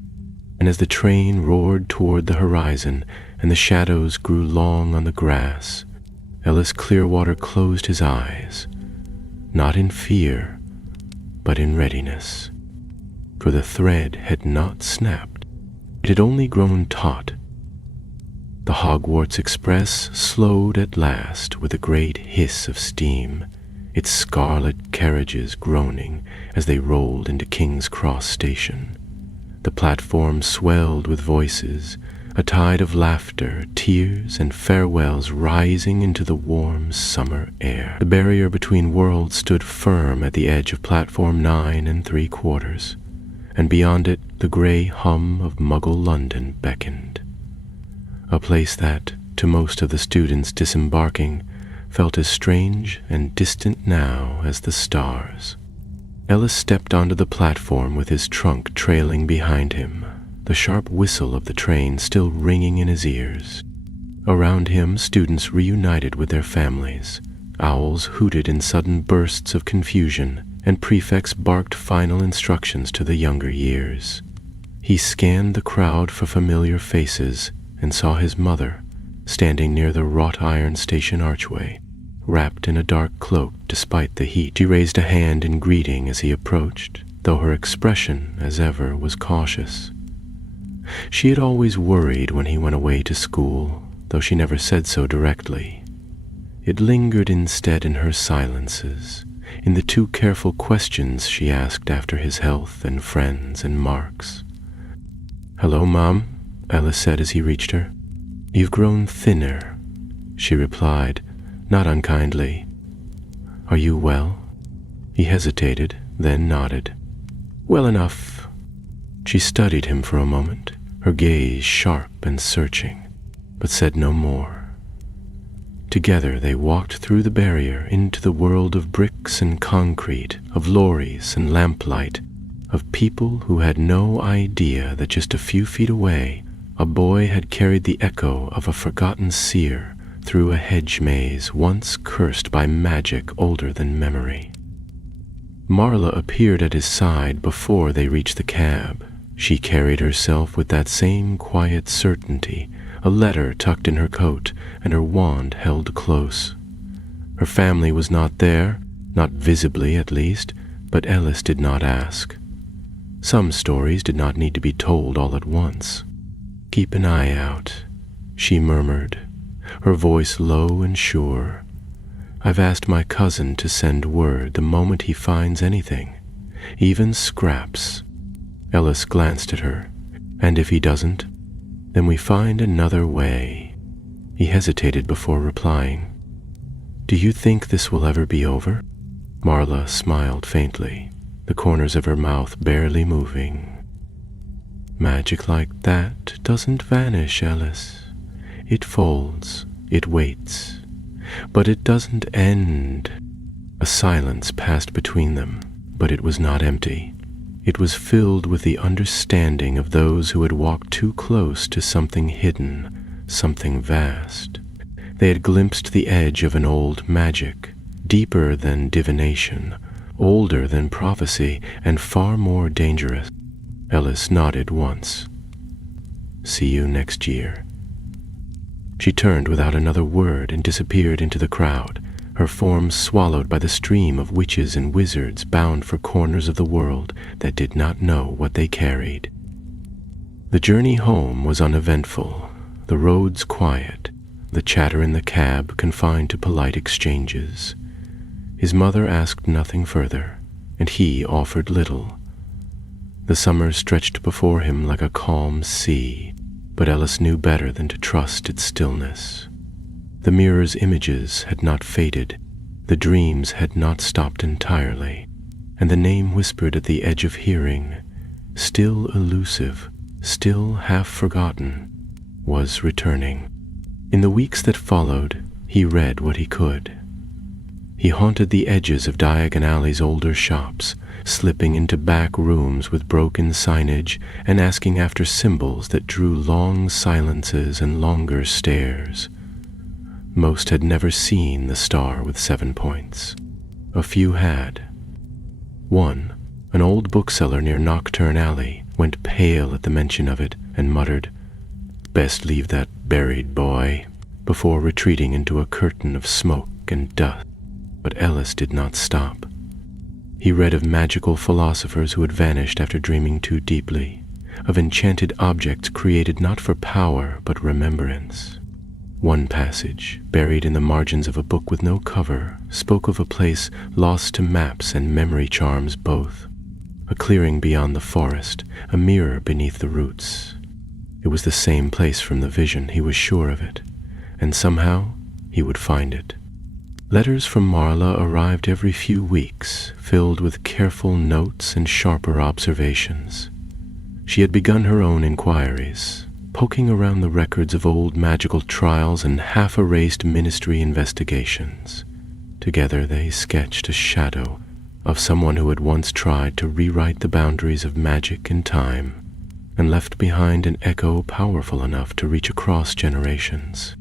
And as the train roared toward the horizon and the shadows grew long on the grass, Ellis Clearwater closed his eyes, not in fear, but in readiness. For the thread had not snapped. It had only grown taut. The Hogwarts Express slowed at last with a great hiss of steam, its scarlet carriages groaning as they rolled into King's Cross Station. The platform swelled with voices, a tide of laughter, tears, and farewells rising into the warm summer air. The barrier between worlds stood firm at the edge of platform 9 3/4, and beyond it the grey hum of Muggle London beckoned. A place that, to most of the students disembarking, felt as strange and distant now as the stars. Ellis stepped onto the platform with his trunk trailing behind him, the sharp whistle of the train still ringing in his ears. Around him, students reunited with their families. Owls hooted in sudden bursts of confusion, and prefects barked final instructions to the younger years. He scanned the crowd for familiar faces and saw his mother, standing near the wrought iron station archway, wrapped in a dark cloak despite the heat. She raised a hand in greeting as he approached, though her expression, as ever, was cautious. She had always worried when he went away to school, though she never said so directly. It lingered instead in her silences, in the too careful questions she asked after his health and friends and marks. "Hello, Mom," Ellis said as he reached her. "You've grown thinner," she replied, not unkindly. "Are you well?" He hesitated, then nodded. "Well enough." She studied him for a moment, her gaze sharp and searching, but said no more. Together they walked through the barrier into the world of bricks and concrete, of lorries and lamplight, of people who had no idea that just a few feet away a boy had carried the echo of a forgotten seer through a hedge maze once cursed by magic older than memory. Marla appeared at his side before they reached the cab. She carried herself with that same quiet certainty, a letter tucked in her coat and her wand held close. Her family was not there, not visibly at least, but Ellis did not ask. Some stories did not need to be told all at once. "Keep an eye out," she murmured, her voice low and sure. "I've asked my cousin to send word the moment he finds anything, even scraps." Ellis glanced at her. "And if he doesn't, then we find another way." He hesitated before replying. "Do you think this will ever be over?" Marla smiled faintly, the corners of her mouth barely moving. "Magic like that doesn't vanish, Ellis. It folds, it waits, but it doesn't end." A silence passed between them, but it was not empty. It was filled with the understanding of those who had walked too close to something hidden, something vast. They had glimpsed the edge of an old magic, deeper than divination, older than prophecy, and far more dangerous. Ellis nodded once. "See you next year." She turned without another word and disappeared into the crowd, her form swallowed by the stream of witches and wizards bound for corners of the world that did not know what they carried. The journey home was uneventful, the roads quiet, the chatter in the cab confined to polite exchanges. His mother asked nothing further, and he offered little. The summer stretched before him like a calm sea, but Ellis knew better than to trust its stillness. The mirror's images had not faded, the dreams had not stopped entirely, and the name whispered at the edge of hearing, still elusive, still half forgotten, was returning. In the weeks that followed, he read what he could. He haunted the edges of Diagon Alley's older shops, slipping into back rooms with broken signage and asking after symbols that drew long silences and longer stares. Most had never seen the star with 7 points. A few had. One, an old bookseller near Nocturne Alley, went pale at the mention of it and muttered, "Best leave that buried boy," before retreating into a curtain of smoke and dust. But Ellis did not stop. He read of magical philosophers who had vanished after dreaming too deeply, of enchanted objects created not for power but remembrance. One passage, buried in the margins of a book with no cover, spoke of a place lost to maps and memory charms both, a clearing beyond the forest, a mirror beneath the roots. It was the same place from the vision, he was sure of it, and somehow he would find it. Letters from Marla arrived every few weeks, filled with careful notes and sharper observations. She had begun her own inquiries, poking around the records of old magical trials and half-erased ministry investigations. Together they sketched a shadow of someone who had once tried to rewrite the boundaries of magic and time, and left behind an echo powerful enough to reach across generations.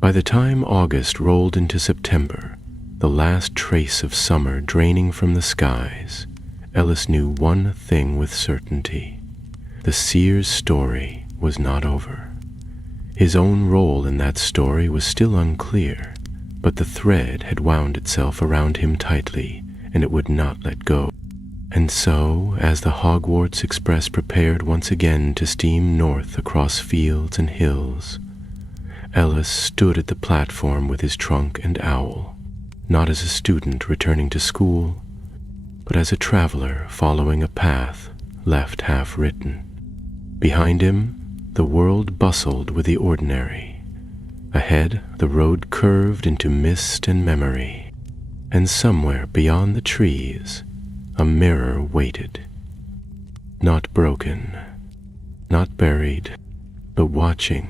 By the time August rolled into September, the last trace of summer draining from the skies, Ellis knew one thing with certainty. The seer's story was not over. His own role in that story was still unclear, but the thread had wound itself around him tightly, and it would not let go. And so, as the Hogwarts Express prepared once again to steam north across fields and hills, Ellis stood at the platform with his trunk and owl, not as a student returning to school, but as a traveler following a path left half-written. Behind him, the world bustled with the ordinary. Ahead, the road curved into mist and memory, and somewhere beyond the trees, a mirror waited. Not broken, not buried, but watching.